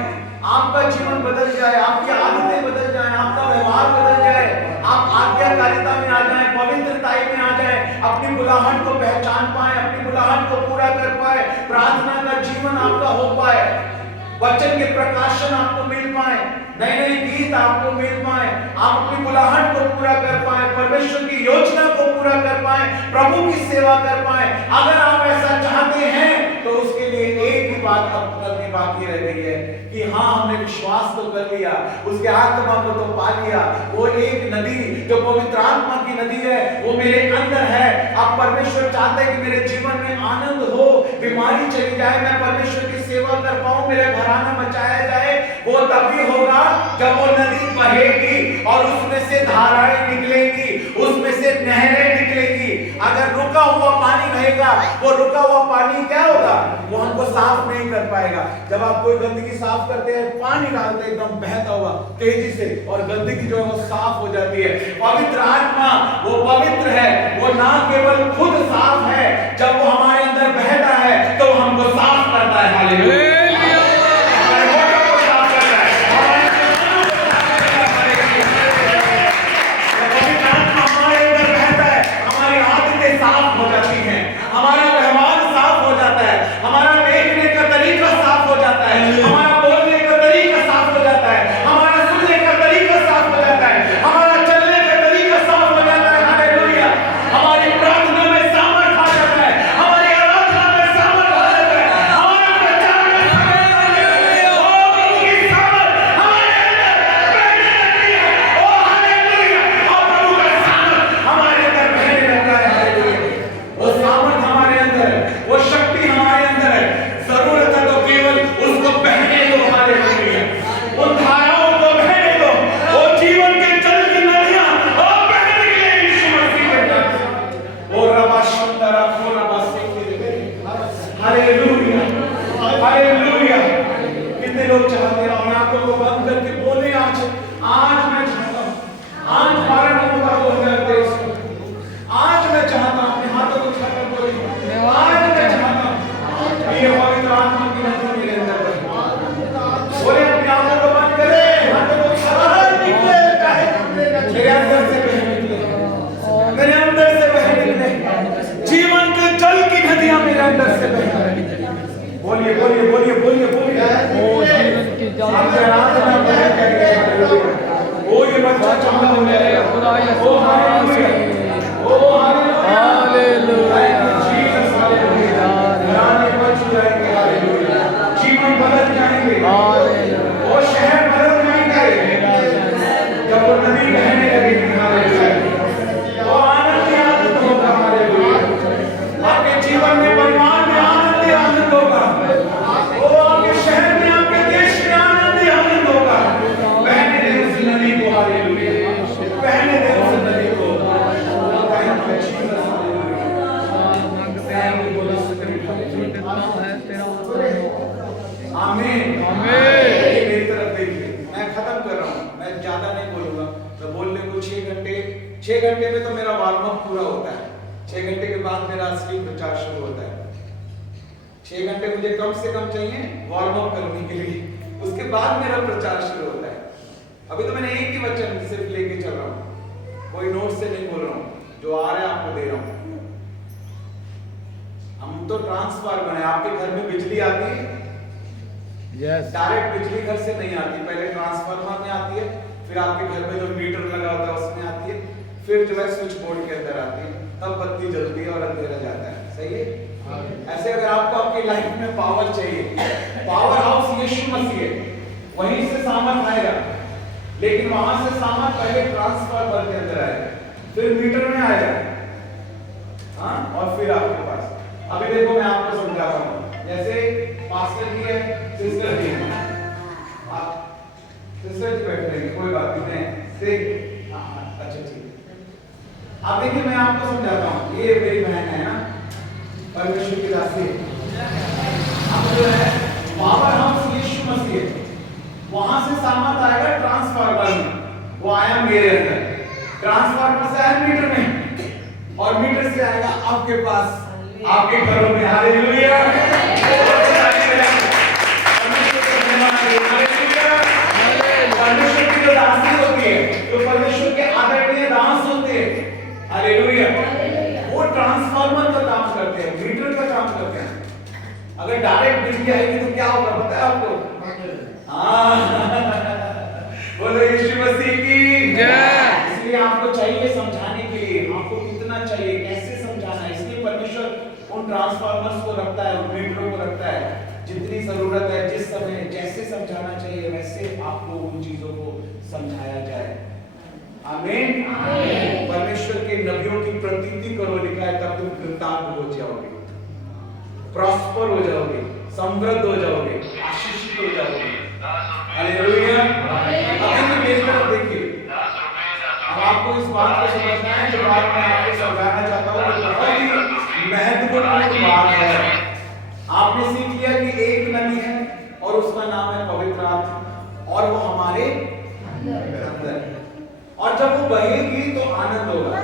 आपका जीवन बदल जाए, आपकी आदतें बदल जाएं, आपका व्यवहार बदल जाए, आप आज्ञाकारिता में आ जाएं, पवित्रताई में आ जाएं, अपनी बुलाहट को पहचान पाएं, अपनी बुलाहट को पूरा कर पाए, प्रार्थना का जीवन आपका हो पाए, वचन के प्रकाशन आपको मिल पाए, नए नए गीत आपको मिल पाए, आप अपनी बुलाहट को पूरा कर पाए, परमेश्वर की योजना को पूरा कर पाए, प्रभु की सेवा कर पाए. अगर आप ऐसा चाहते हैं तो उसके लिए एक ही बात अब करनी बाकी रह गई है कि हाँ, हमने विश्वास तो कर लिया, उसके आत्मा को तो पा लिया. वो एक नदी जो पवित्र आत्मा की नदी है वो मेरे अंदर है. अब परमेश्वर चाहते हैं कि मेरे जीवन में आनंद हो, बीमारी चली जाए, मैं परमेश्वर की सेवा कर पाऊं, मेरा घराना बचाया जाए. वो तभी होगा जब वो नदी बहेगी और उसमें से धाराएं निकलेंगी, उसमें से नहरें निकलेंगी. अगर रुका हुआ पानी रहेगा, वो रुका हुआ पानी क्या होगा? वो हमको साफ नहीं कर पाएगा. जब आप कोई गंदगी साफ करते हैं, पानी डालते हैं एकदम बहता हुआ तेजी से, और गंदगी जो है वो साफ हो जाती है. पवित्र आत्मा वो पवित्र है, वो ना केवल खुद साफ है, जब वो हमारे अंदर बहता है तो हमको साफ करता है. हालेलुया. साफ हो जाती हैं, हमारा व्यवहार साफ हो जाता है, हमारा देखने का तरीका साफ हो जाता है, हमारा बोलने का तरीका साफ हो जाता है, हमारा सुनने का तरीका साफ हो जाता है, हमारा चलने का तरीका साफ हो जाता है. हालेलुया. हमारी प्रार्थना में सामर्थ आ जाता है, हमारी आराधना में सामर्थ आ जाता है, हमारे प्रचार में सामर्थ आ जाता है. ओ प्रभु की सामर्थ हमारे अंदर बहने लगती है. ओ हालेलुया. और प्रभु का सामर्थ हमारे अंदर बहने लगता है. वो सामर्थ हमारे अंदर है, वो शक्ति हमारे अंदर है. जरूरत है तो केवल उसको बहने दो. हालेलुया. उन धाराओं को बहने दो. वो जीवन के जल की नदियां और बहने के लिए यीशु मसीह के नाम. ओ रबा शंदरा को रबा सेके. हालेलुया. हालेलुया. कितने लोग चाहते हैं अपनी आंखों को बंद करके बोले, आज मैं चाहता हूं, आज हमारा नाम का हो जाए इसको. आज मैं चाहता हूं, अपने हाथों को उठाकर बोले, आज मैं चाहता हूं ये पवित्र आत्मा की नदी मेरे अंदर बहे. बोले अपनी आंखों को बंद करें, हाथों को बाहर निकले, मेरे अंदर से बहे निकले, मेरे अंदर से बहे निकले. जीवन के जल की नदियां मेरे अंदर से बहे. बोलिए बोलिए बोलिए बोलिए बोलिए. ओ जीवन की जल आपकी आराधना करें. ओ ये बच्चा चाहता है मेरे खुदा ओ हालेलुया. ओ हालेलुया. Jesus hallelujah. घराने बच जाएंगे. हालेलुया. जीवन बदल जाएंगे. वो शहर बदल जाएंगे जब वो नदी बहने लगेगी. हालेलुया. वो आनंद ही आनंद होगा. हालेलुया. आपके जीवन में, परिवार में आनंद ही आनंद होगा. वो आपके शहर में, आपके देश में आनंद ही आनंद होगा. बहने दे उस नदी को. हालेलुया. 6 घंटे में तो मेरा वार्म अप पूरा होता है, 6 घंटे के बाद मेरा असली प्रचार शुरू होता है। 6 घंटे मुझे कम से कम चाहिए वार्म अप करने के लिए, उसके बाद मेरा प्रचार शुरू होता है। अभी तो मैंने एक ही वचन सिर्फ लेके चल रहा हूँ, कोई नोट से नहीं बोल रहा हूँ, जो आ रहा है आपको दे रहा हूँ। हम तो ट्रांसफार्मर है, आपके घर में बिजली आती है, यस डायरेक्ट बिजली घर से नहीं आती, पहले ट्रांसफार्मर में आती है, फिर आपके घर में जो मीटर लगा होता है उसमें आती है, फिर जो है स्विच बोर्ड के अंदर आती है, तब बत्ती जलती है और अंधेरा जाता है। सही है? ऐसे अगर आपको आपकी लाइफ में पावर चाहिए, पावर हाउस यीशु मसीह है, वहीं से सामर्थ आएगा, लेकिन वहां से सामर्थ पहले ट्रांसफार्मर के अंदर आएगा, फिर मीटर में आएगा, हाँ, और फिर आपके पास। अभी देखो मैं आपको समझाता हूँ, जैसे पास्टर जी है, सिस्टर जी है, आप सिस्टर जी बैठ रहेंगे, कोई बात नहीं है, अच्छा ठीक है। अब देखिए मैं आपको समझाता हूँ, ये मेरी बहन है ना, परमेश्वर की दासी है। अब जो है पावर हाउस यीशु मसीह है, वहां से सामर्थ आएगा ट्रांसफार्मर में, वो आया मेरे अंदर, ट्रांसफार्मर से आया मीटर में, और मीटर से आएगा आपके पास, आपके घरों में। हालेलुया, परमेश्वर की जो दासी होती है, तो परमेश्वर के आदरणीय दास होते हैं, हालेलुया, वो ट्रांसफार्मर का काम करते हैं, मीटर का काम करते हैं। अगर डायरेक्ट बिजली आएगी तो क्या होगा पता है आपको? बोलो यीशु मसीह की जय। इसलिए आपको चाहिए समझाने के लिए, आपको कितना चाहिए, कैसे समझाना है, इसलिए परमेश्वर उन ट्रांसफार्मर्स को रखता है, उन मीटरों को रखता है, जितनी जरूरत है, जिस समय जैसे समझाना चाहिए वैसे आपको उन चीजों को समझाया जाए। आमीन। परमेश्वर के नबियों की प्रतीति करो, लिखा है, तब तुम कृतार्थ हो जाओगे, प्रॉस्पर हो जाओगे, समृद्ध हो जाओगे, आशीषित हो जाओगे। हालेलुया। अभी तो मेरी तरफ देखिए, अब आपको इस बात को समझना है, जो बात मैं आपको समझाना चाहता हूँ, बहुत ही महत्वपूर्ण बात है। आपने सीख लिया कि एक नदी है और उसका नाम है पवित्र आत्मा, और वो हमारे अंदर है, और जब वो बहेगी तो आनंद होगा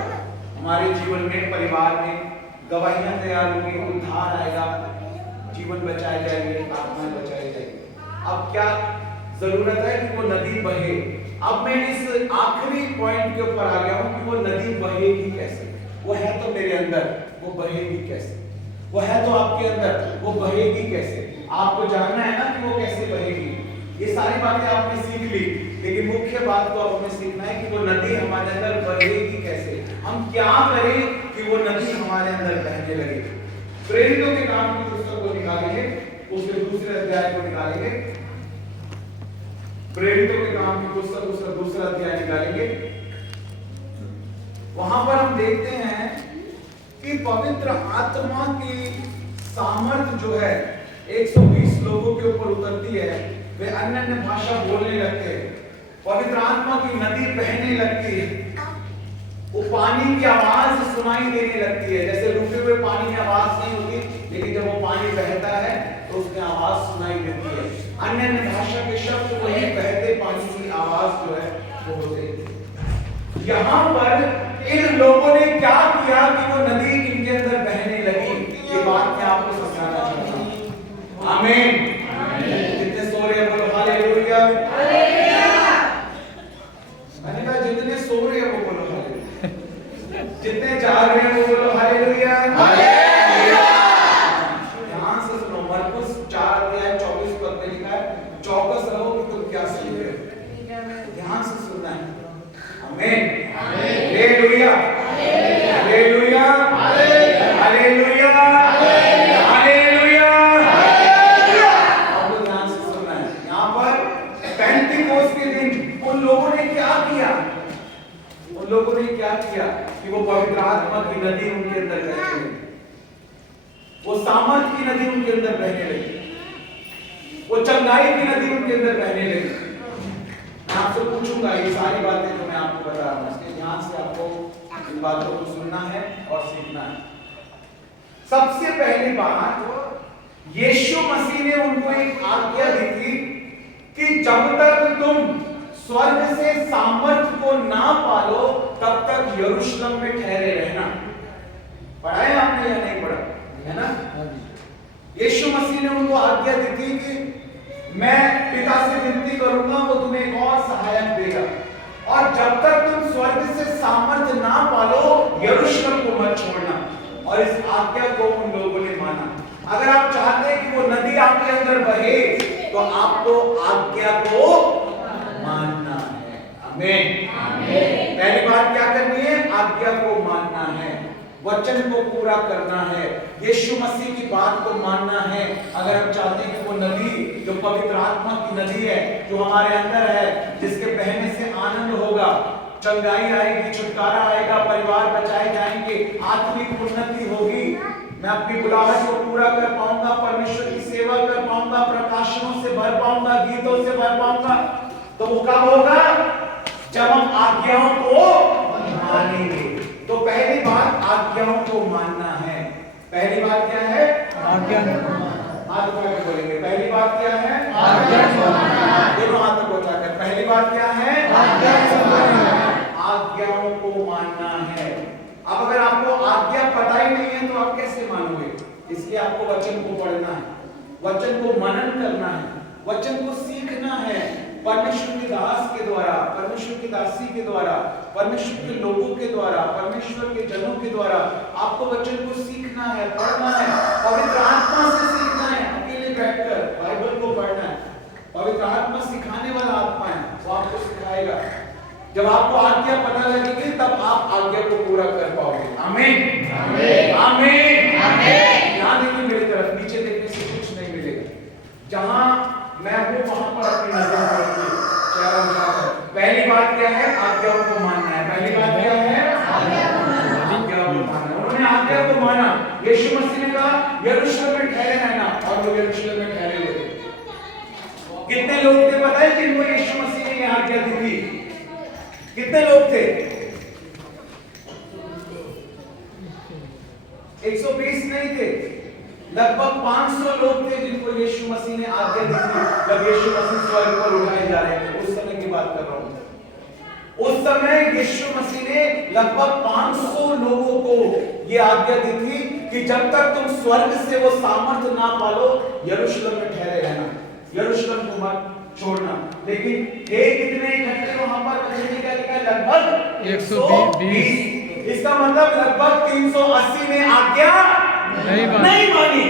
हमारे जीवन में, परिवार में, गवाहियां तैयार होंगी, उद्धार आएगा, जीवन बचाए जाएंगे, आत्माएं बचाई जाएंगी। अब क्या जरूरत है कि वो नदी बहे। अब मैं इस आखिरी पॉइंट के ऊपर आ गया हूं कि वो नदी बहेगी कैसे। वो है तो मेरे अंदर, वो बहेगी कैसे? वो है तो आपके अंदर, वो बहेगी कैसे? आपको जानना है ना कि वो कैसे बहेगी। ये सारी बातें आपने सीख ली, लेकिन मुख्य बात तो आपने सीखना है कि वो नदी हमारे अंदर बहेगी कैसे। हम क्या करें कि वो नदी हमारे अंदर बहने लगे। प्रेरितों के काम की पुस्तक को निकालेंगे, उसके दूसरे अध्याय को निकालेंगे, प्रेरितों के काम की पुस्तक उसका दूसरा अध्याय निकालेंगे। वहां पर हम देखते हैं कि पवित्र आत्मा की सामर्थ जो है 120 लोगों के ऊपर उतरती है, वे अन्य अन्य भाषा बोलने लगते हैं, पवित्र आत्मा की नदी बहने लगती है, वो पानी की आवाज सुनाई देने लगती है। जैसे रुके हुए पानी में आवाज नहीं होती, लेकिन जब वो पानी बहता है तो उसमें आवाज सुनाई देती है। अन्य अन्य भाषा के शब्द वही बहते पानी की आवाज जो है वो होते हैं। यहाँ पर इन लोगों ने क्या किया कि वो नदी इनके अंदर बहने लगी। ये बात मैं आपको समझाना चाहता हूँ। आमीन। जितने सो रहे हैं बोलो हालेलुया। मैंने कहा जितने सो रहे हैं वो बोलो हालेलुया, जितने जाग रहे हैं वो बोलो हालेलुया। ध्यान से सुनो, मरकुस 4:24 पद में लिखा है, चौकस रहो कि तुम क्या सीख रहे हो। ध्यान से सुनना है। आमीन। Hallelujah, hallelujah, hallelujah, hallelujah. आपको ध्यान से सुनना है। यहाँ पर पेंटिकोस्ट के दिन उन लोगों ने क्या किया? उन लोगों ने क्या किया कि वो पवित्र आत्मा की नदी उनके अंदर बहने लगी, वो सामर्थ की नदी उनके अंदर बहने लगी, वो चंगाई की नदी उनके अंदर बहने लगी। मैं आपसे पूछूंगा ये सारी बातें जो मैं आपको बता रहा हूँ, इसके ध्यान से आपको इन बातों को सुनना है और सीखना है। सबसे पहली बात, यीशु मसीह ने उनको एक आज्ञा दी थी कि जब तक तुम स्वर्ग से सामर्थ को ना पालो तब तक यरूशलेम में ठहरे रहना। पढ़ा है आपने या नहीं पढ़ा? है ना? यीशु मसीह ने उनको आज्ञा दी थी कि मैं पिता से विनती करूंगा, वो तुम्हें एक और सहायक देगा, और जब तक तुम स्वर्ग से सामर्थ ना पालो यरूशलेम को मत छोड़ना। और इस आज्ञा को उन लोगों ने माना। अगर आप चाहते हैं कि वो नदी आपके अंदर बहे तो आपको आज्ञा को मानना है। आमीन। पहली बात क्या करनी है? आज्ञा को मानना है, वचन को पूरा करना है, यीशु मसीह की बात को मानना है। अगर हम चाहते हैं कि वो नदी जो पवित्र आत्मा की नदी है, जो हमारे अंदर है, जिसके बहने से आनंद होगा, चंगाई आएगी, छुटकारा आएगा, परिवार बचाए जाएंगे, आत्मिक उन्नति होगी, मैं अपनी बुलाहट को पूरा कर पाऊंगा, परमेश्वर की सेवा कर पाऊंगा, प्रकाशनों से भर पाऊंगा, गीतों से भर पाऊंगा, तो वो कब होगा? जब हम आज्ञाओं को मानेंगे। तो पहली बात आज्ञाओं को मानना है। पहली बात क्या है? आज्ञा हाथ उठा के बोलेंगे, पहली बात क्या है? आज्ञा को मानना। दोनों हाथ को उठाकर, पहली बात क्या है? आज्ञा को मानना। आज्ञाओं को मानना है। अब अगर आपको आज्ञा पता ही नहीं है तो आप कैसे मानोगे? इसलिए आपको वचन को पढ़ना है, वचन को मनन करना है, वचन को सीखना है। परमेश्वर के दास के द्वारा, परमेश्वर की दासी के द्वारा, परमेश्वर के लोगों के द्वारा, परमेश्वर के जनों के द्वारा आपको वचन को सीखना है, पढ़ना है, पवित्र आत्मा से सीखना है। अकेले बैठकर बाइबल को पढ़ना है। पवित्र आत्मा सिखाने वाला आत्मा है, वो आपको सिखाएगा। जब आपको आज्ञा पता लगेगी तब आप आज्ञा को पूरा कर पाओगे। आमीन, आमीन, आमीन, आमीन। ध्यान देखिए मेरी तरफ, नीचे देखने से कुछ नहीं मिलेगा। जहां मैं हूं वहां पर अपनी नजर रखिए, चेहरा उठाकर। पहली बात क्या है? आज्ञाओं को मानना है। पहली बात क्या है? आज्ञा को मानना। उन्होंने आज्ञा को माना। यीशु मसीह ने कहा यरूशलेम में ठहरे रहना, और वो यरूशलेम में ठहरे हुए थे। कितने लोग थे पता है जिनको यीशु मसीह ने यह आज्ञा दी थी? कितने लोग थे? 120 नहीं थे, लगभग 500 लोग थे जिनको यीशु मसीह ने आज्ञा दी थी जब यीशु मसीह स्वर्ग पर उठाए जा रहे थे। उस समय की बात कर रहा हूं। उस समय यीशु मसीह ने लगभग 500 लोगों को यह आज्ञा दी थी कि जब तक तुम स्वर्ग से वो सामर्थ ना पालो यरूशलेम में ठहरे रहना, यरूशलेम को मत छोड़ना। लेकिन थे कितने इकट्ठे वहां पर? क्या लिखा? लगभग 120। इसका मतलब लगभग 380 ने आज्ञा नहीं मानी।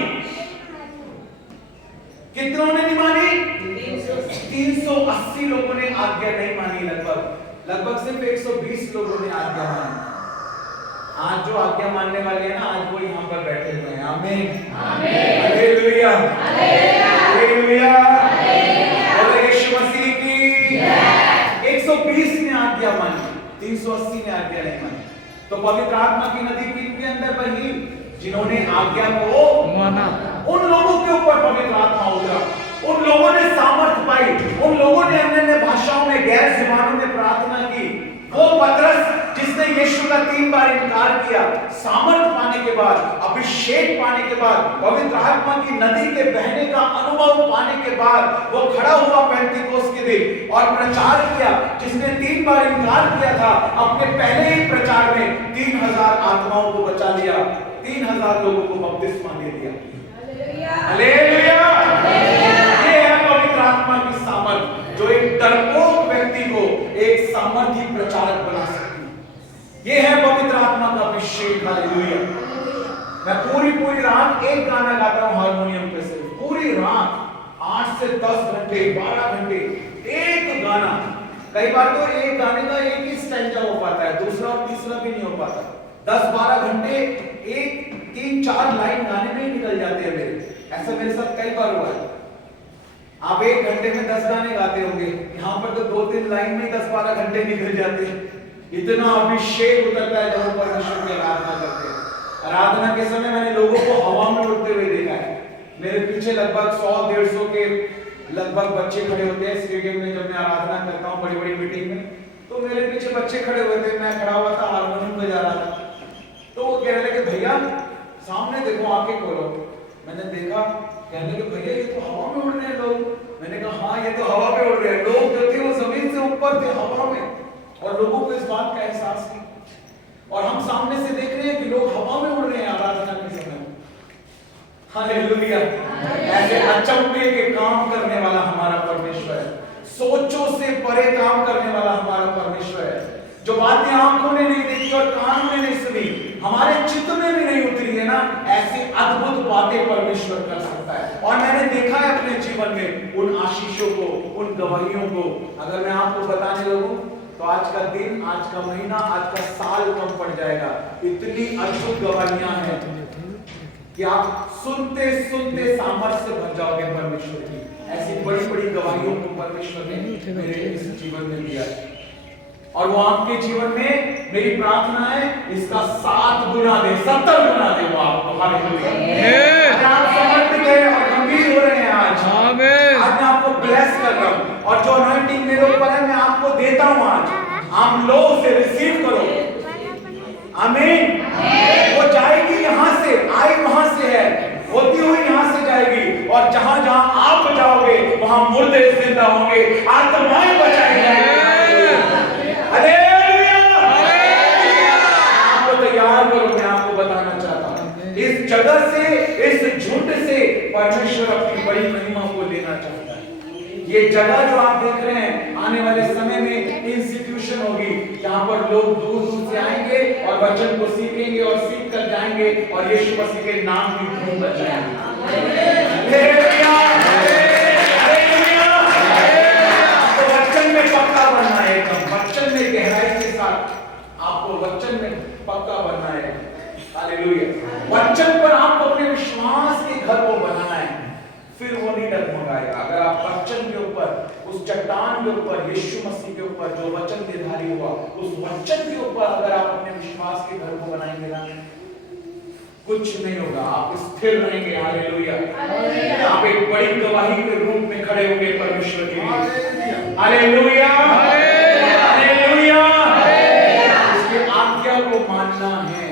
कितनों ने नहीं मानी? 380 लोगों ने आज्ञा नहीं मानी। लगभग सिर्फ 120 लोगों ने आज्ञा मानी। आज जो आज्ञा मानने वाले हैं ना, आज वो यहाँ पर बैठे हुए हैं। आमीन, आमीन, हालेलुया, हालेलुया, यीशु मसीह की 120 ने आज्ञा मानी, 380 ने आज्ञा नहीं मानी। तो पवित्र आत्मा की नदी किनके अंदर बही? जिन्होंने आज्ञा को माना। उन लोगों के ऊपर पवित्र आत्मा उतरा, उन लोगों ने सामर्थ पाई, उन लोगों ने अन्य भाषाओं में, गैर ज़बानों में प्रार्थना की। वो पतरस जिसने यीशु का 3 बार इनकार किया, सामर्थ पाने के बाद, अभिषेक पाने के बाद, पवित्र आत्मा की नदी के बहने का अनुभव पाने के बाद वो खड़ा हुआ पेंतीकोस्त के दिन और प्रचार किया। जिसने 3 बार इनकार किया था, अपने पहले ही प्रचार में 3000 आत्माओं को बचा लिया, 3000 लोगों को बपतिस्मा दे दिया। हालेलुया, ये है पवित्र आत्मा की सामर्थ, जो एक डरपोक व्यक्ति को एक सामर्थी प्रचारक बना सकती है। ये है पवित्र आत्मा का अभिषेक। हालेलुया। मैं पूरी रात एक गाना गाता हूं हारमोनियम पे से, पूरी रात 8 से 10 घंटे, 12 घंटे एक गाना। कई बार तो एक गाने का एक ही स्टैंजा हो पाता है, दूसरा और तीसरा भी नहीं हो पाता। 10-12 घंटे एक 3-4 लाइन गाने में ही निकल जाते हैं मेरे। ऐसा मेरे साथ कई बार हुआ है। आप 1 घंटे में 10 गाने गाते होंगे, यहाँ पर तो 2-3 लाइन में 10-12 घंटे निकल जाते हैं। इतना अभिषेक उतरता है जब परमेश्वर की आराधना करते हैं। आराधना के समय मैंने लोगों को हवा में उड़ते हुए देखा है। मेरे पीछे लगभग 100-150 के लगभग बच्चे खड़े होते हैं स्टेडियम में। जब मैं आराधना करता हूँ बड़ी मीटिंग में, तो मेरे पीछे बच्चे खड़े हुए थे, मैं खड़ा हुआ था, हारमोनियम बजा रहा था। तो वो कह रहे थे कि भैया सामने देखो, आंखें खोलो। मैंने देखा, कहने लगे भैया ये तो हवा में उड़ रहे हैं लोग। मैंने कहा हाँ, ये तो हवा पे उड़ रहे हैं। लोग जो थे वो जमीन से ऊपर थे हवा में, और लोगों को इस बात का एहसास नहीं। और हम सामने से देख रहे हैं कि लोग हवा में उड़ रहे हैं आराधना के समय। हालेलुया। ऐसे अचंभे के काम करने वाला हमारा परमेश्वर है, सोचों से परे काम करने वाला हमारा परमेश्वर है। जो बातें आंखों ने नहीं देखी और कानों ने नहीं सुनी, हमारे चित्त में भी नहीं उतरी है ना, ऐसी अद्भुत बातें परमेश्वर कर सकता है। और मैंने देखा है अपने जीवन में उन आशीषों को, उन गवाहियों को। अगर मैं आपको बताने लगूं तो आज का दिन, आज का महीना, आज का साल कम पड़ जाएगा। इतनी अद्भुत गवाहियां हैं कि आप सुनते सुनते सामर्थ्य से भर जाओगे परमेश्वर की। ऐसी बड़ी बड़ी गवाहियों को परमेश्वर ने मेरे इस जीवन में दिया है, और वो आपके जीवन में मेरी प्रार्थना है इसका 7 गुना दे, 70 गुना दे वो आपको। हालेलुया। अगर आप समर्पित हैं और गंभीर हो रहे हैं आज मैं आपको ब्लेस कर रहा हूं, और जो अनॉइंटिंग मेरे ऊपर है मैं आपको देता हूं आज, आप लोग से रिसीव करो। आमीन। वो जाएगी यहां से, आई वहां से है, होती हुई यहां से जाएगी, और जहां जहां आप जाओगे वहां मुर्दे जिंदा होंगे, आत्माएं बचाई जाएंगी। हालेलुया। आपको तैयार करो। मैं आपको बताना चाहता हूं इस जगह से, इस झुंड से परमेश्वर अपनी बड़ी महिमा को लेना चाहता है। ये जगह जो आप देख रहे हैं आने वाले समय में इंस्टीट्यूशन होगी, जहां पर लोग दूर दूर से आएंगे और वचन को सीखेंगे और सीख कर जाएंगे और यीशु मसीह के नाम की धूम बजाएंगे। तो वचन में पक्का बनना है, वचन में गहराई के साथ आपको वचन में पक्का बनना है। हालेलुया। वचन पर आपको अपने विश्वास के घर को बनाना है, फिर वो नहीं डगमगाएगा। अगर आप वचन के ऊपर, उस चट्टान के ऊपर, यीशु मसीह के ऊपर जो वचन निर्धारित हुआ, उस वचन के ऊपर अगर आप अपने विश्वास के घर को बनाएंगे ना, कुछ नहीं होगा, आप स्थिर रहेंगे। हालेलुया। आप एक बड़ी गवाही के रूप में खड़े होंगे परमेश्वर के लिए। हालेलुया। हालेलुया। उसकी आज्ञा को मानना है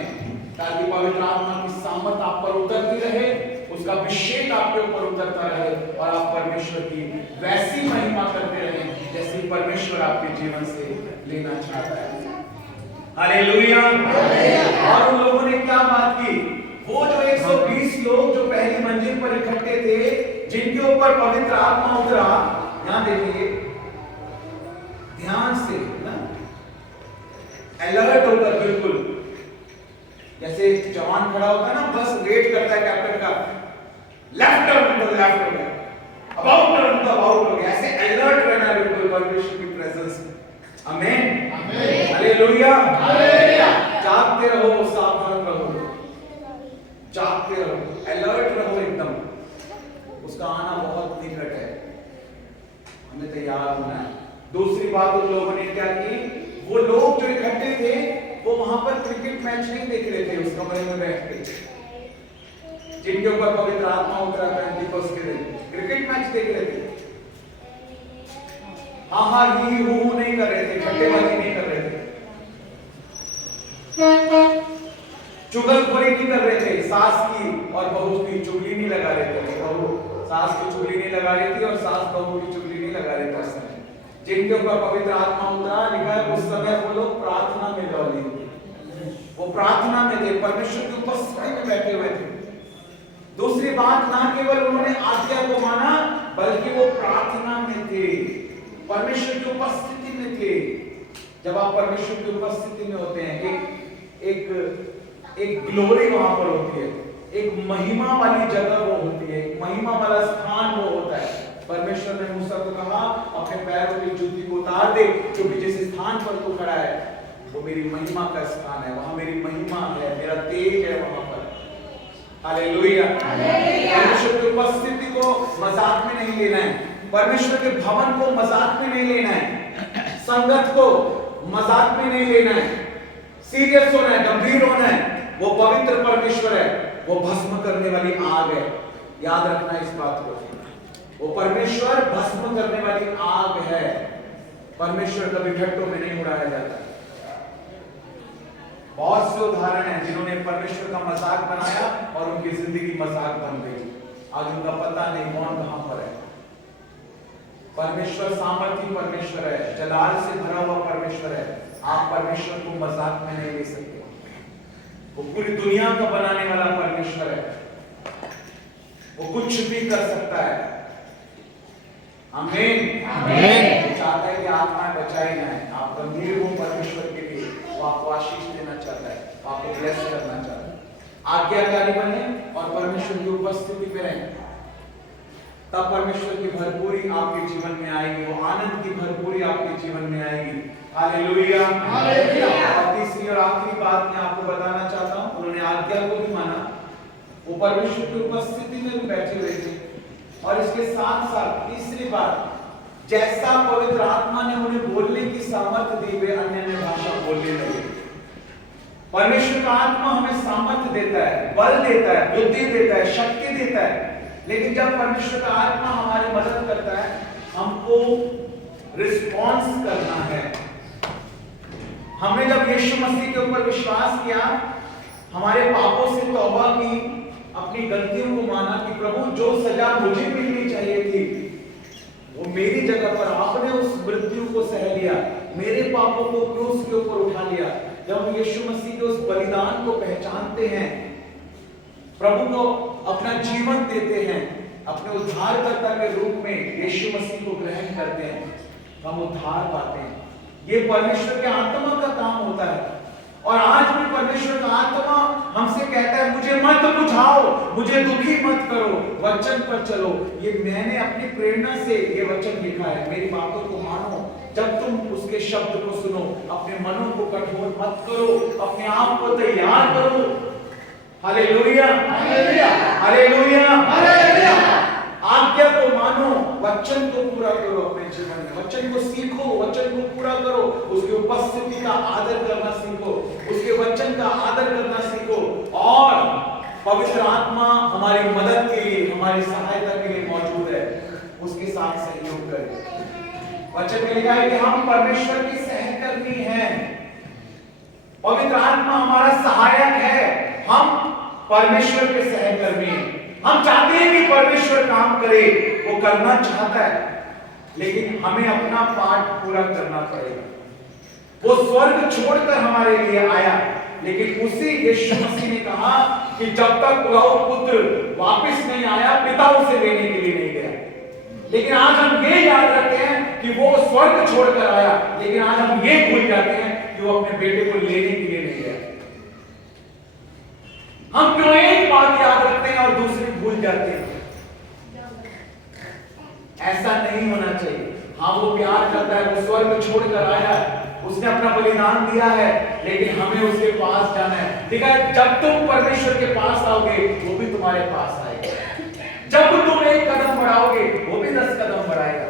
ताकि पवित्र आत्मा की सामर्थ आप पर उतरती रहे, उसका अभिषेक आपके ऊपर उतरता रहे, और आप परमेश्वर की वैसी महिमा करते रहे जैसी परमेश्वर आपके जीवन से लेना चाहता है। हालेलुया। और उन लोगों ने क्या बात की? वो जो 120 लोग जो पहली मंजिल पर इकट्ठे थे, जिनके ऊपर पवित्र आत्मा उतरा, यहां देखिए ध्यान से ना, अलर्ट होकर, बिल्कुल जैसे जवान खड़ा होता है ना, बस वेट करता है कैप्टन का, लेफ्ट टर्न तो लेफ्ट हो गया, अबाउट टर्न तो अबाउट हो गया, ऐसे अलर्ट रहना बिल्कुल परमेश्वर की प्रेजेंस में। आमीन। हालेलुया। हालेलुया। जागते रहो, सावधान रहो, जागते रहो, अलर्ट रहो एकदम। उसका आना बहुत निकट है, हमें तैयार होना है। दूसरी बात उन लोगों ने क्या की? वो लोग जो इकट्ठे थे वो वहां पर क्रिकेट मैच नहीं देख रहे थे, उस कमरे में बैठ के, जिनके ऊपर पवित्र आत्मा उतरा पेंटिकोस्ट के दिन क्रिकेट मैच देख रहे थे। हाँ ही हू नहीं कर रहे थे, खट्टेबाजी नहीं कर रहे थे, चुगलखोरी नहीं कर रहे थे, सास की और बहू की चुगली नहीं लगा रहे थे। बहू सास की चुगली नहीं लगा रही थी और सास बहू की चुगली नहीं लगा रहे थे। जिनके ऊपर पवित्र आत्मा उतरा, लिखा है उस समय वो लोग प्रार्थना में डोले, वो प्रार्थना में थे, परमेश्वर की उपस्थिति में बैठे हुए थे। दूसरी बात, ना केवल उन्होंने आज्ञा को माना बल्कि वो प्रार्थना में थे, परमेश्वर की उपस्थिति में थे। जब आप परमेश्वर की उपस्थिति में होते हैं, एक ग्लोरी वहां पर होती है, एक महिमा वाली जगह वो होती है, एक महिमा वाला स्थान वो होता है। परमेश्वर ने मूसा को कहा अपने पैरों की जूती को उतार दे, क्योंकि जिस स्थान पर तू खड़ा है वो मेरी महिमा का स्थान है, वहां मेरी महिमा है, मेरा तेज है वहां पर। हालेलुया। परमेश्वर की उपस्थिति को मजाक में नहीं लेना है, परमेश्वर के भवन को मजाक में नहीं लेना है, संगत को मजाक में नहीं लेना है, सीरियस होना है, गंभीर होना है। वो पवित्र परमेश्वर है, वो भस्म करने वाली आग है, याद रखना इस बात को। वो परमेश्वर भस्म करने वाली आग है, परमेश्वर कभी घट्टों में नहीं उड़ाया जाता। बहुत से उदाहरण हैं जिन्होंने परमेश्वर का मजाक बनाया और उनकी जिंदगी मजाक बन गई, आज उनका पता नहीं कौन कहां पर है। परमेश्वर सामर्थी परमेश्वर है, जलाल से भरा हुआ परमेश्वर है। आप परमेश्वर को मजाक में नहीं ले सकते। वो पूरी दुनिया का बनाने वाला परमेश्वर है। वो कुछ भी कर सकता है। आमीन। आमीन। वो चाहता है कि आत्माएं बचाई जाए। आप गंभीर हो परमेश्वर के लिए, वो आपको आशीष देना चाहता है, आपको ब्लेस करना चाहता है। आज्ञाकारी बने और परमेश्वर की उपस्थिति में रहें, तब परमेश्वर की भरपूरी आपके जीवन में आएगी। वो आनंद की भरपूरी आपके जीवन में आएगी। हालेलुया। और तीसरी और आखिरी बात मैं आपको बताना चाहता हूं, उन्होंने आज्ञा को भी माना, वो परमेश्वर की उपस्थिति में भी बैठे हुए थे। और इसके साथ साथ तीसरी बात, जैसा पवित्र आत्मा ने उन्हें बोलने की सामर्थ्य दी, वे अन्य भाषा बोलने लगे। परमेश्वर का आत्मा हमें सामर्थ्य देता है, बल देता है, बुद्धि देता है, शक्ति देता है। लेकिन जब परमेश्वर का आत्मा हमारी मदद करता है, हमको रिस्पॉन्स करना है। हमने जब यीशु मसीह के ऊपर विश्वास किया, हमारे पापों से तौबा की, अपनी गलतियों को माना कि प्रभु जो सजा मुझे मिलनी चाहिए थी वो मेरी जगह पर आपने उस मृत्यु को सह लिया, मेरे पापों को क्रूस के ऊपर उठा लिया। जब हम यीशु मसीह के उस बलिदान को पहचानते हैं, प्रभु को अपना जीवन देते हैं, अपने उद्धारकर्ता के रूप में यीशु मसीह को ग्रहण करते हैं, हम उद्धार पाते हैं। ये परमेश्वर के आत्मा का काम होता है। और आज भी परमेश्वर का आत्मा हमसे कहता है, मुझे मत बुझाओ, मुझे दुखी मत करो, वचन पर चलो। ये मैंने अपनी प्रेरणा से ये वचन लिखा है, मेरी बातों को मानो। जब तुम उसके शब्द को सुनो, अपने मनों को कठोर मत करो, अपने आप को तैयार करो। Hallelujah, hallelujah, hallelujah, hallelujah. आज्ञा को मानो, वचन को पूरा करो अपने जीवन में, वचन को सीखो, वचन को पूरा करो, उसकी उपस्थिति का आदर करना सीखो, उसके वचन का आदर करना सीखो। और पवित्र आत्मा हमारी मदद के लिए, हमारी सहायता के लिए मौजूद है, उसके साथ सहयोग करें। वचन में लिखा है कि हम परमेश्वर की सहकर्मी हैं। पवित्र आत्मा हमारा सहायक है, हम परमेश्वर के सहकर्मी हैं। हम चाहते हैं कि परमेश्वर काम करे, वो करना चाहता है, लेकिन हमें अपना पार्ट पूरा करना पड़ेगा। वो स्वर्ग छोड़कर हमारे लिए आया, लेकिन उसी यीशु मसीह ने कहा कि जब तक उलाऊ पुत्र वापस नहीं आया, पिता उसे लेने के लिए नहीं गया। लेकिन आज हम ये याद रखते हैं कि वो स्वर्ग छोड़कर आया, लेकिन आज हम ये भूल जाते हैं कि वो अपने बेटे को लेने के लिए नहीं गया। हम क्यों एक बात याद रखते हैं और दूसरी भूल जाते हैं? ऐसा नहीं होना चाहिए। हाँ, वो प्यार करता है, वो स्वर्ग छोड़कर आया, उसने अपना बलिदान दिया है, लेकिन हमें उसके पास जाना है। ठीक है, जब तुम परमेश्वर के पास आओगे, वो भी तुम्हारे पास आएगा। जब तुम एक कदम बढ़ाओगे, वो भी 10 कदम बढ़ाएगा।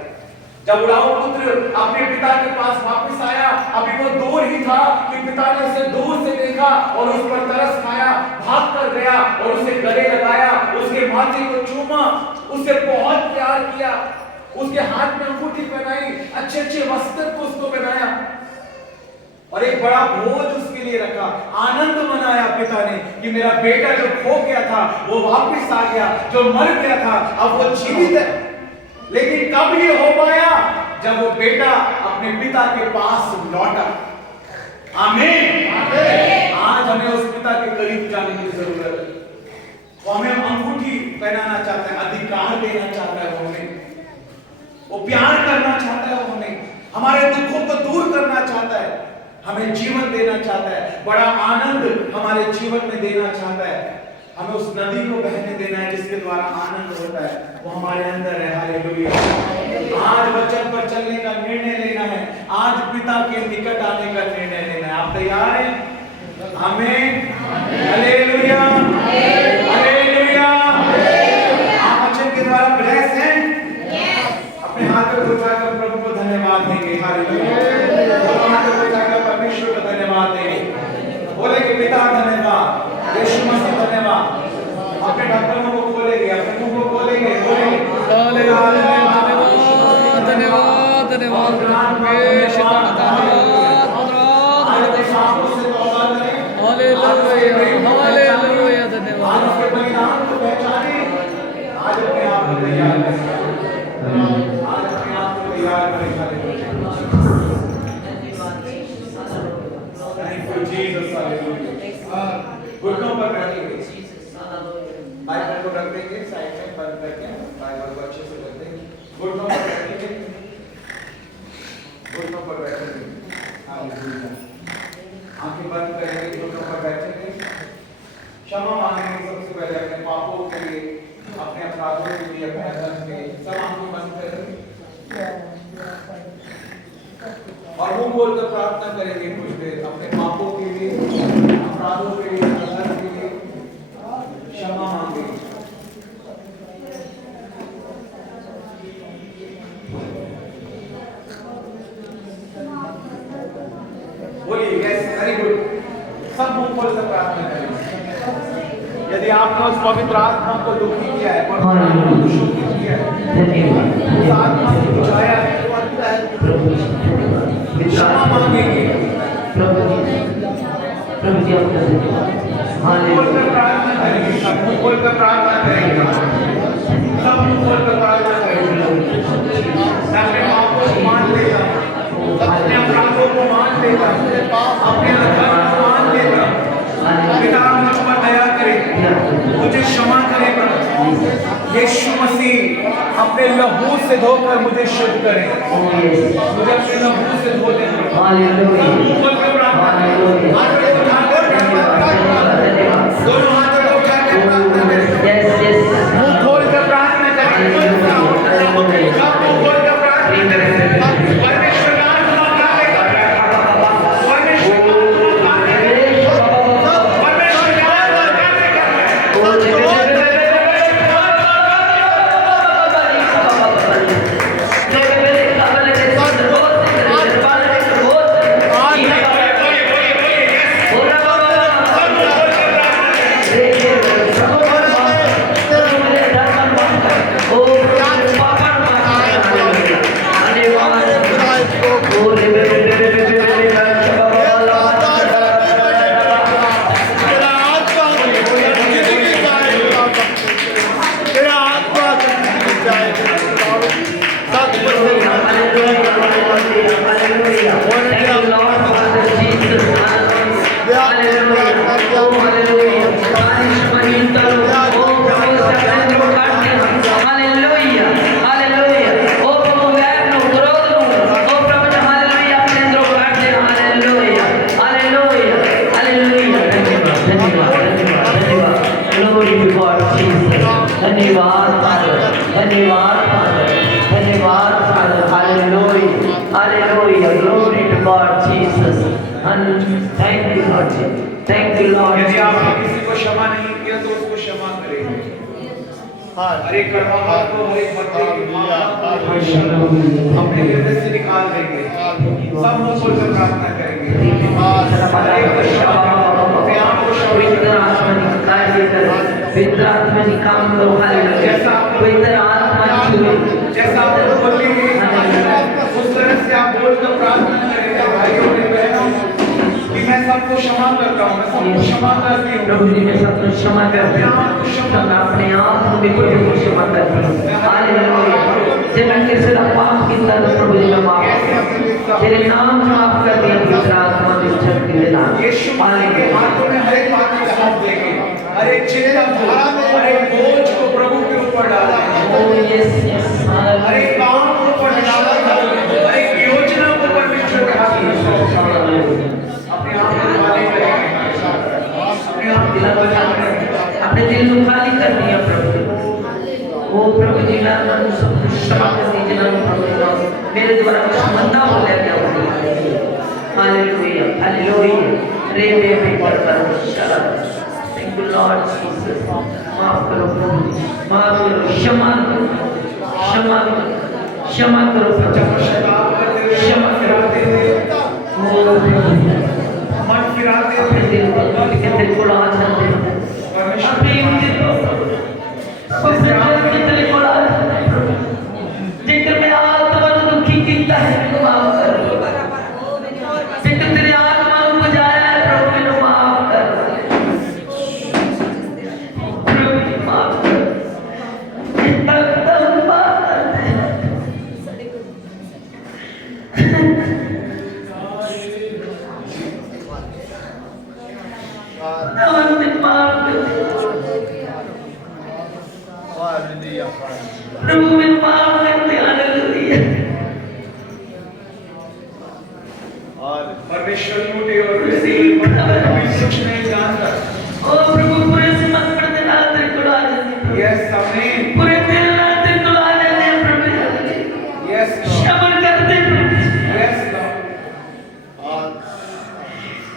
जब उड़ाऊ पुत्र अपने पिता के पास वापस आया, अभी वो दूर ही था कि पिता ने उसे दूर से देखा और उस पर तरस खाया, भाग कर गया और उसे गले लगाया, उसके माथे को चूमा, उसे बहुत प्यार किया, उसके हाथ में अंगूठी पहनाई, अच्छे अच्छे वस्त्र को उसको पहनाया और एक बड़ा भोज उसके लिए रखा। आनंद मनाया पिता ने कि मेरा बेटा जो खो गया था वो वापस आ गया, जो मर गया था अब वो जीवित है। लेकिन कब ये हो पाया? जब वो बेटा अपने पिता के पास लौटा। आमीन, आमीन। आज हमें उस पिता के करीब जाने की जरूरत है। वो हमें अंगूठी पहनाना चाहता है, अधिकार देना चाहता है, वो हमें वो प्यार करना चाहता है, वो हमें हमारे दुखों को दूर करना चाहता है, हमें जीवन देना चाहता है, बड़ा आनंद हमारे जीवन में देना चाहता है। हमें उस नदी को बहने देना है जिसके द्वारा आनंद होता है, वो हमारे अंदर है। हालेलुया। आज वचन पर चलने का निर्णय लेना है, आज पिता के निकट आने का निर्णय लेना है। आप तैयार हैं? आमीन, हालेलुया, हालेलुया। आप वचन के द्वारा ब्लेस हैं। अपने हाथ को उठाकर प्रभु को धन्यवाद देंगे। हालेलुया। हाथ को उठाकर परमेश्वर को धन्यवाद देंगे। बोले कि पिता धन्यवाद, यीशु मसीह धन्यवाद। अपने ढक्कनों को खोलेंगे, अपने मुंह को खोलेंगे, बोलेंगे धन्यवाद, धन्यवाद, धन्यवाद, धन्यवाद, हालेलुया, धन्यवाद। आज उसके बलिदान को पहचाने, आज अपने आप को तैयार करें, आज अपने आप पर रखेंगे। बाइबल को रख देंगे साइड में बंद करके, बाइबल को अच्छे से रख देंगे, घुटनों पर रखेंगे, घुटनों पर बैठेंगे, आंखें बंद करेंगे, घुटनों पर बैठेंगे, क्षमा मांगेंगे सबसे पहले अपने पापों के लिए, अपने अपराधों के लिए, अपने अधर्म के लिए, सब आंखें बंद करेंगे और मुंह खोलकर प्रार्थना करेंगे कुछ देर अपने पापों के लिए, अपराधों के लिए, अधर्म के लिए क्षमा मांगेंगे। बोलिए यस, वेरी गुड। सब मुंह खोलकर प्रार्थना करेंगे। यदि आपने उस पवित्र आत्मा को दुखी किया है, पवित्र आत्मा को शोषित किया है, उस आत्मा को बुझाया है, तो अंत है क्षमा मांगेंगे। खोलकर प्रार्थना करेंगे, सब मुंह खोलकर प्रार्थना करेंगे, सब मुंह खोलकर प्रार्थना करेंगे। मैं अपने पापों को मान लेता हूं, अपने अपराधों को मान लेता हूं, अपने अधर्म को मान लेता हूं। पिता मुझ पर दया करे, मुझे क्षमा करे प्रभु। यीशु मसीह अपने लहू से धोकर मुझे शुद्ध करे, मुझे अपने लहू से धो दे। हालेलुया, दोनों हाथों को उठाकर प्रार्थना करें, मुंह खोलकर प्रार्थना करें, मुंह खोलकर प्रार्थना करें। परमेश्वर का आत्मा आएगा, परमेश्वर का आत्मा आएगा, परमेश्वर का आत्मा आएगा। धन्यवाद फादर, धन्यवाद फादर, धन्यवाद father. Hallelujah, hallelujah, glory to God Jesus. Thank you Lord ji, thank you Lord. यदि आपने किसी को क्षमा नहीं किया तो उसको क्षमा करें। हर एक कर्मवार को, हर एक बंदे की अपने हृदय से निकाल देंगे। सब मुंह खोलकर प्रार्थना करेंगे। पवित्र आत्मा निकाम लो, हालेलुया। पवित्र आत्मा छुए, जैसा आप बोलेंगे उस तरह से आप बोलकर प्रार्थना करेंगे। भाइयों और बहनों कि मैं सबको क्षमा करता हूँ, मैं सबको क्षमा करती हूँ। प्रभु जी मैं सबको क्षमा करती हूँ, मैं अपने आप को भी प्रभु को क्षमा करती हूँ। हालेलुया। जब मैं तेरे से पाप किया तो प्रभु जी मैं माफ तेरे नाम से माफ कर दिया। पवित्र आत्मा की शक्ति देना। यीशु मसीह के हाथों में हर एक बात को हाथ देंगे, हर एक चिंता को, हर एक बोझ को प्रभु के ऊपर डाला। ओह यस यस, हर एक काम को ऊपर डाला, हर एक योजना को परमेश्वर के हाथ में अपने आप को खाली करेंगे, अपने आप दिल को खाली कर, अपने दिल को खाली कर दिया प्रभु। ओ प्रभु जी ना सब कुछ क्षमा कर दीजिए ना प्रभु, मेरे द्वारा कुछ मंदा हो गया। Hallelujah, hallelujah. रे बे बे कर शाबाश। Thank you Lord Jesus. माफ करो प्रभु जी, माफ करो, क्षमा करो, क्षमा करो, क्षमा करो प्रभु, क्षमा कराते थे, मन फिराते अपने थे, दिल को ला सकते हैं, अपने दिल को जिक्र में आत्मा दुखी कीता है माफ कर। जिक्र तेरे आत्मा को बुझाया है प्रभु मैंने माफ कर, प्रभु माफ कर, एकदम माफ कर। माफ प्रभु मेरे माफ कर दे। हालेलुया। परमेश्वर टूटे और रिसीव कुछ नहीं जानता। ओ प्रभु पूरे से मत कर देना, तेरे को आ जाने। यस आमीन। पूरे दिल ना तेरे को आ जाने प्रभु। यस क्षमा कर दे प्रभु। यस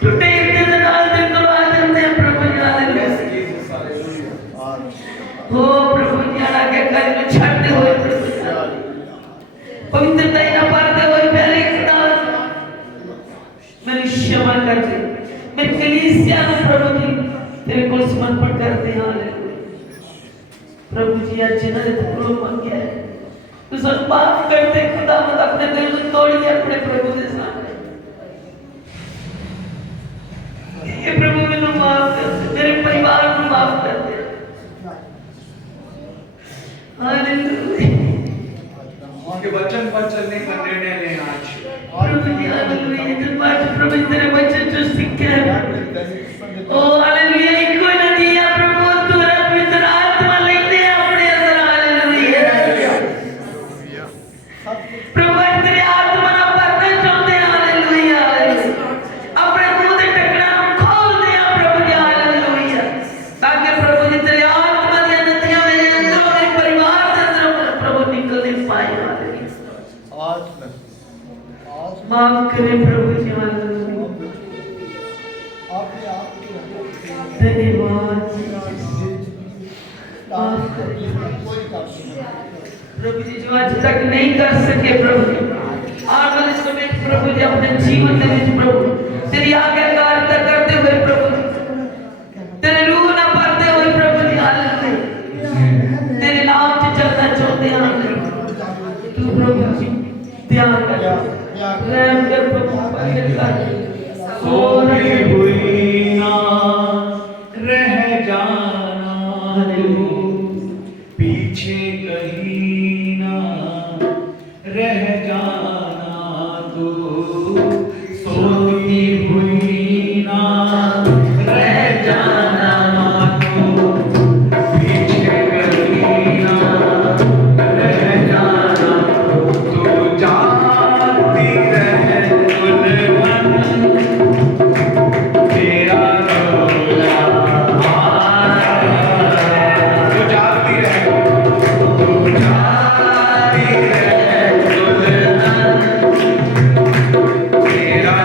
टूटे दिल ना तेरे को आ जाने प्रभु। हालेलुया। Yes Jesus hallelujah. ओ प्रभु यारा के कर में छाड़ते हुए प्रभु। पवित्रता ही ना पाते हुए पहले खुदा मेरी क्षमा कर दे। मेरी कलीसिया को प्रभु जी तेरे को समर्पण करते हैं। हालेलुया। प्रभु जी आज जिन्होंने तुझको मांग गया है तो सब माफ करते खुदा मत अपने दिल को तोड़िए अपने प्रभु के सामने। ये प्रभु मैंने माफ कर दे, मेरे परिवार को माफ कर दे। हालेलुया। उनके वचन पर चलने का निर्णय लें आज। प्रभु जी हालेलुया। जब आज प्रभु तेरे वचन जो सीखे हैं ओ हालेलुया। कोई नहीं है प्रभु तेरा पवित्र आत्मा लेते हैं अपने अंदर। हालेलुया। प्रभु तेरी आत्मा ना भरना चाहते हैं। हालेलुया। अपने मुंह से टकरा खोल दे प्रभु जी। हालेलुया। ताकि प्रभु जी तेरी आत्मा की नदियां मेरे अंदर मेरे परिवार के अंदर प्रभु निकल पाए। माफ करे प्रभु जी। हालेलुया। धन्यवाद। माफ करे प्रभु जी जो आज तक नहीं कर सके प्रभु जी आज वाले समय प्रभु जी अपने जीवन में प्रभु तेरी आज्ञाकारिता करते हुए प्रभु तेरे रूह ना भरते हुए प्रभु जी। हालेलुया। तेरे नाम से चलना चाहते हैं। तू प्रभु जी ध्यान कर रहम कर प्रभु कर सोनी हुई ना रह जाना तू, पीछे कहीं ना रह जाना तू। सोनी हुई ना रह जाना तू, पीछे कहीं ना रह जाना तू। जानती रह दुल्हन तेरा रोला तू जानती रह दुल्हन तेरा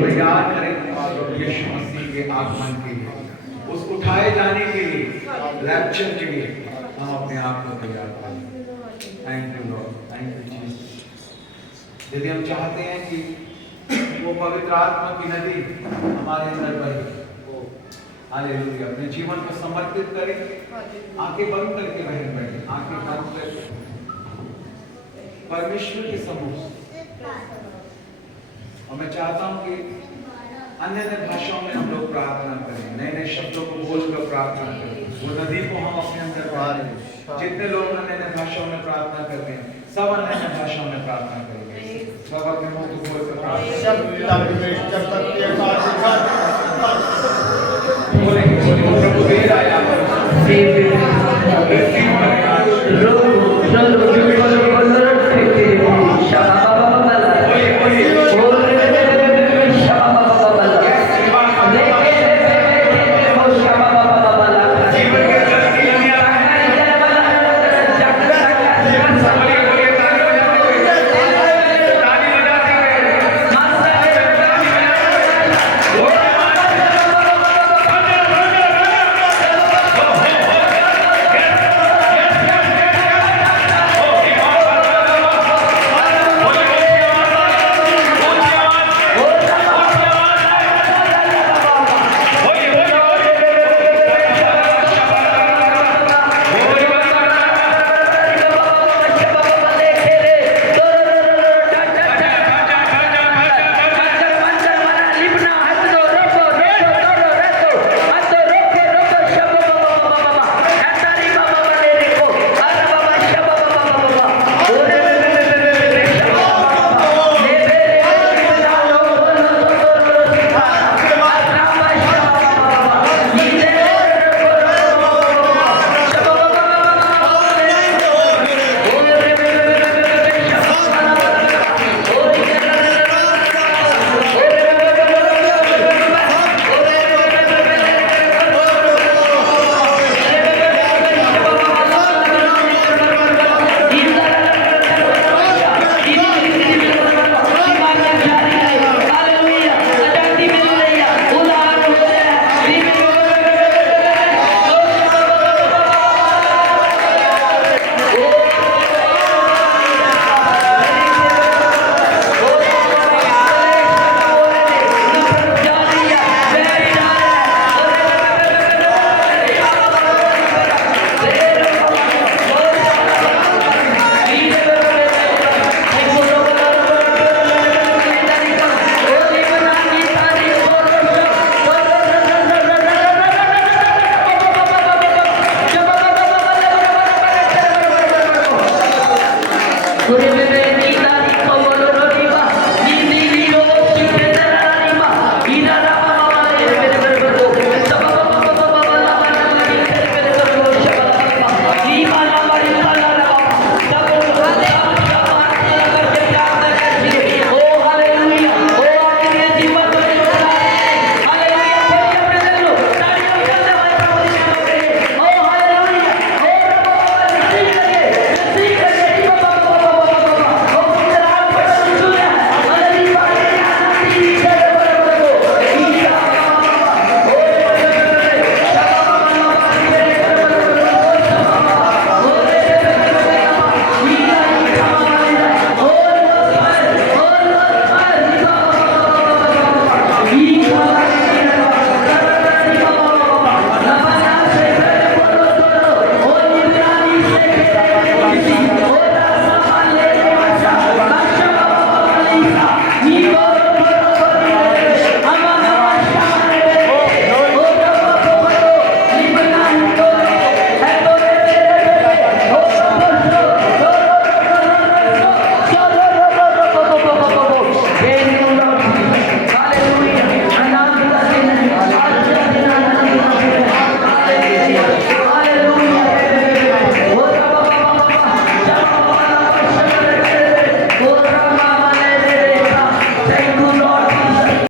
तैयार है आगमन के लिए, उस उठाए जाने के लिए, रैप्चर के लिए हम अपने आप को तैयार करें। Thank you Lord, thank you Jesus. यदि हम चाहते हैं कि वो पवित्र आत्मा की नदी हमारे अंदर बहे, हालेलुया, अपने जीवन को समर्पित करें, आंखें बंद करके बहन बैठे, आंखें बंद करके परमेश्वर के सम्मुख। और मैं चाहता हूं कि अन्य भाषाओं में हम लोग प्रार्थना करें, नए नए शब्दों को बोलकर प्रार्थना करें, वो नदी को हम अपने अंदर पालें। जितने लोग अन्य भाषाओं में प्रार्थना करते हैं, सब अन्य भाषाओं में प्रार्थना करेंगे। सब अपने मुंह को खोलकर प्रार्थना बोलेंगे, प्रभु देर आया।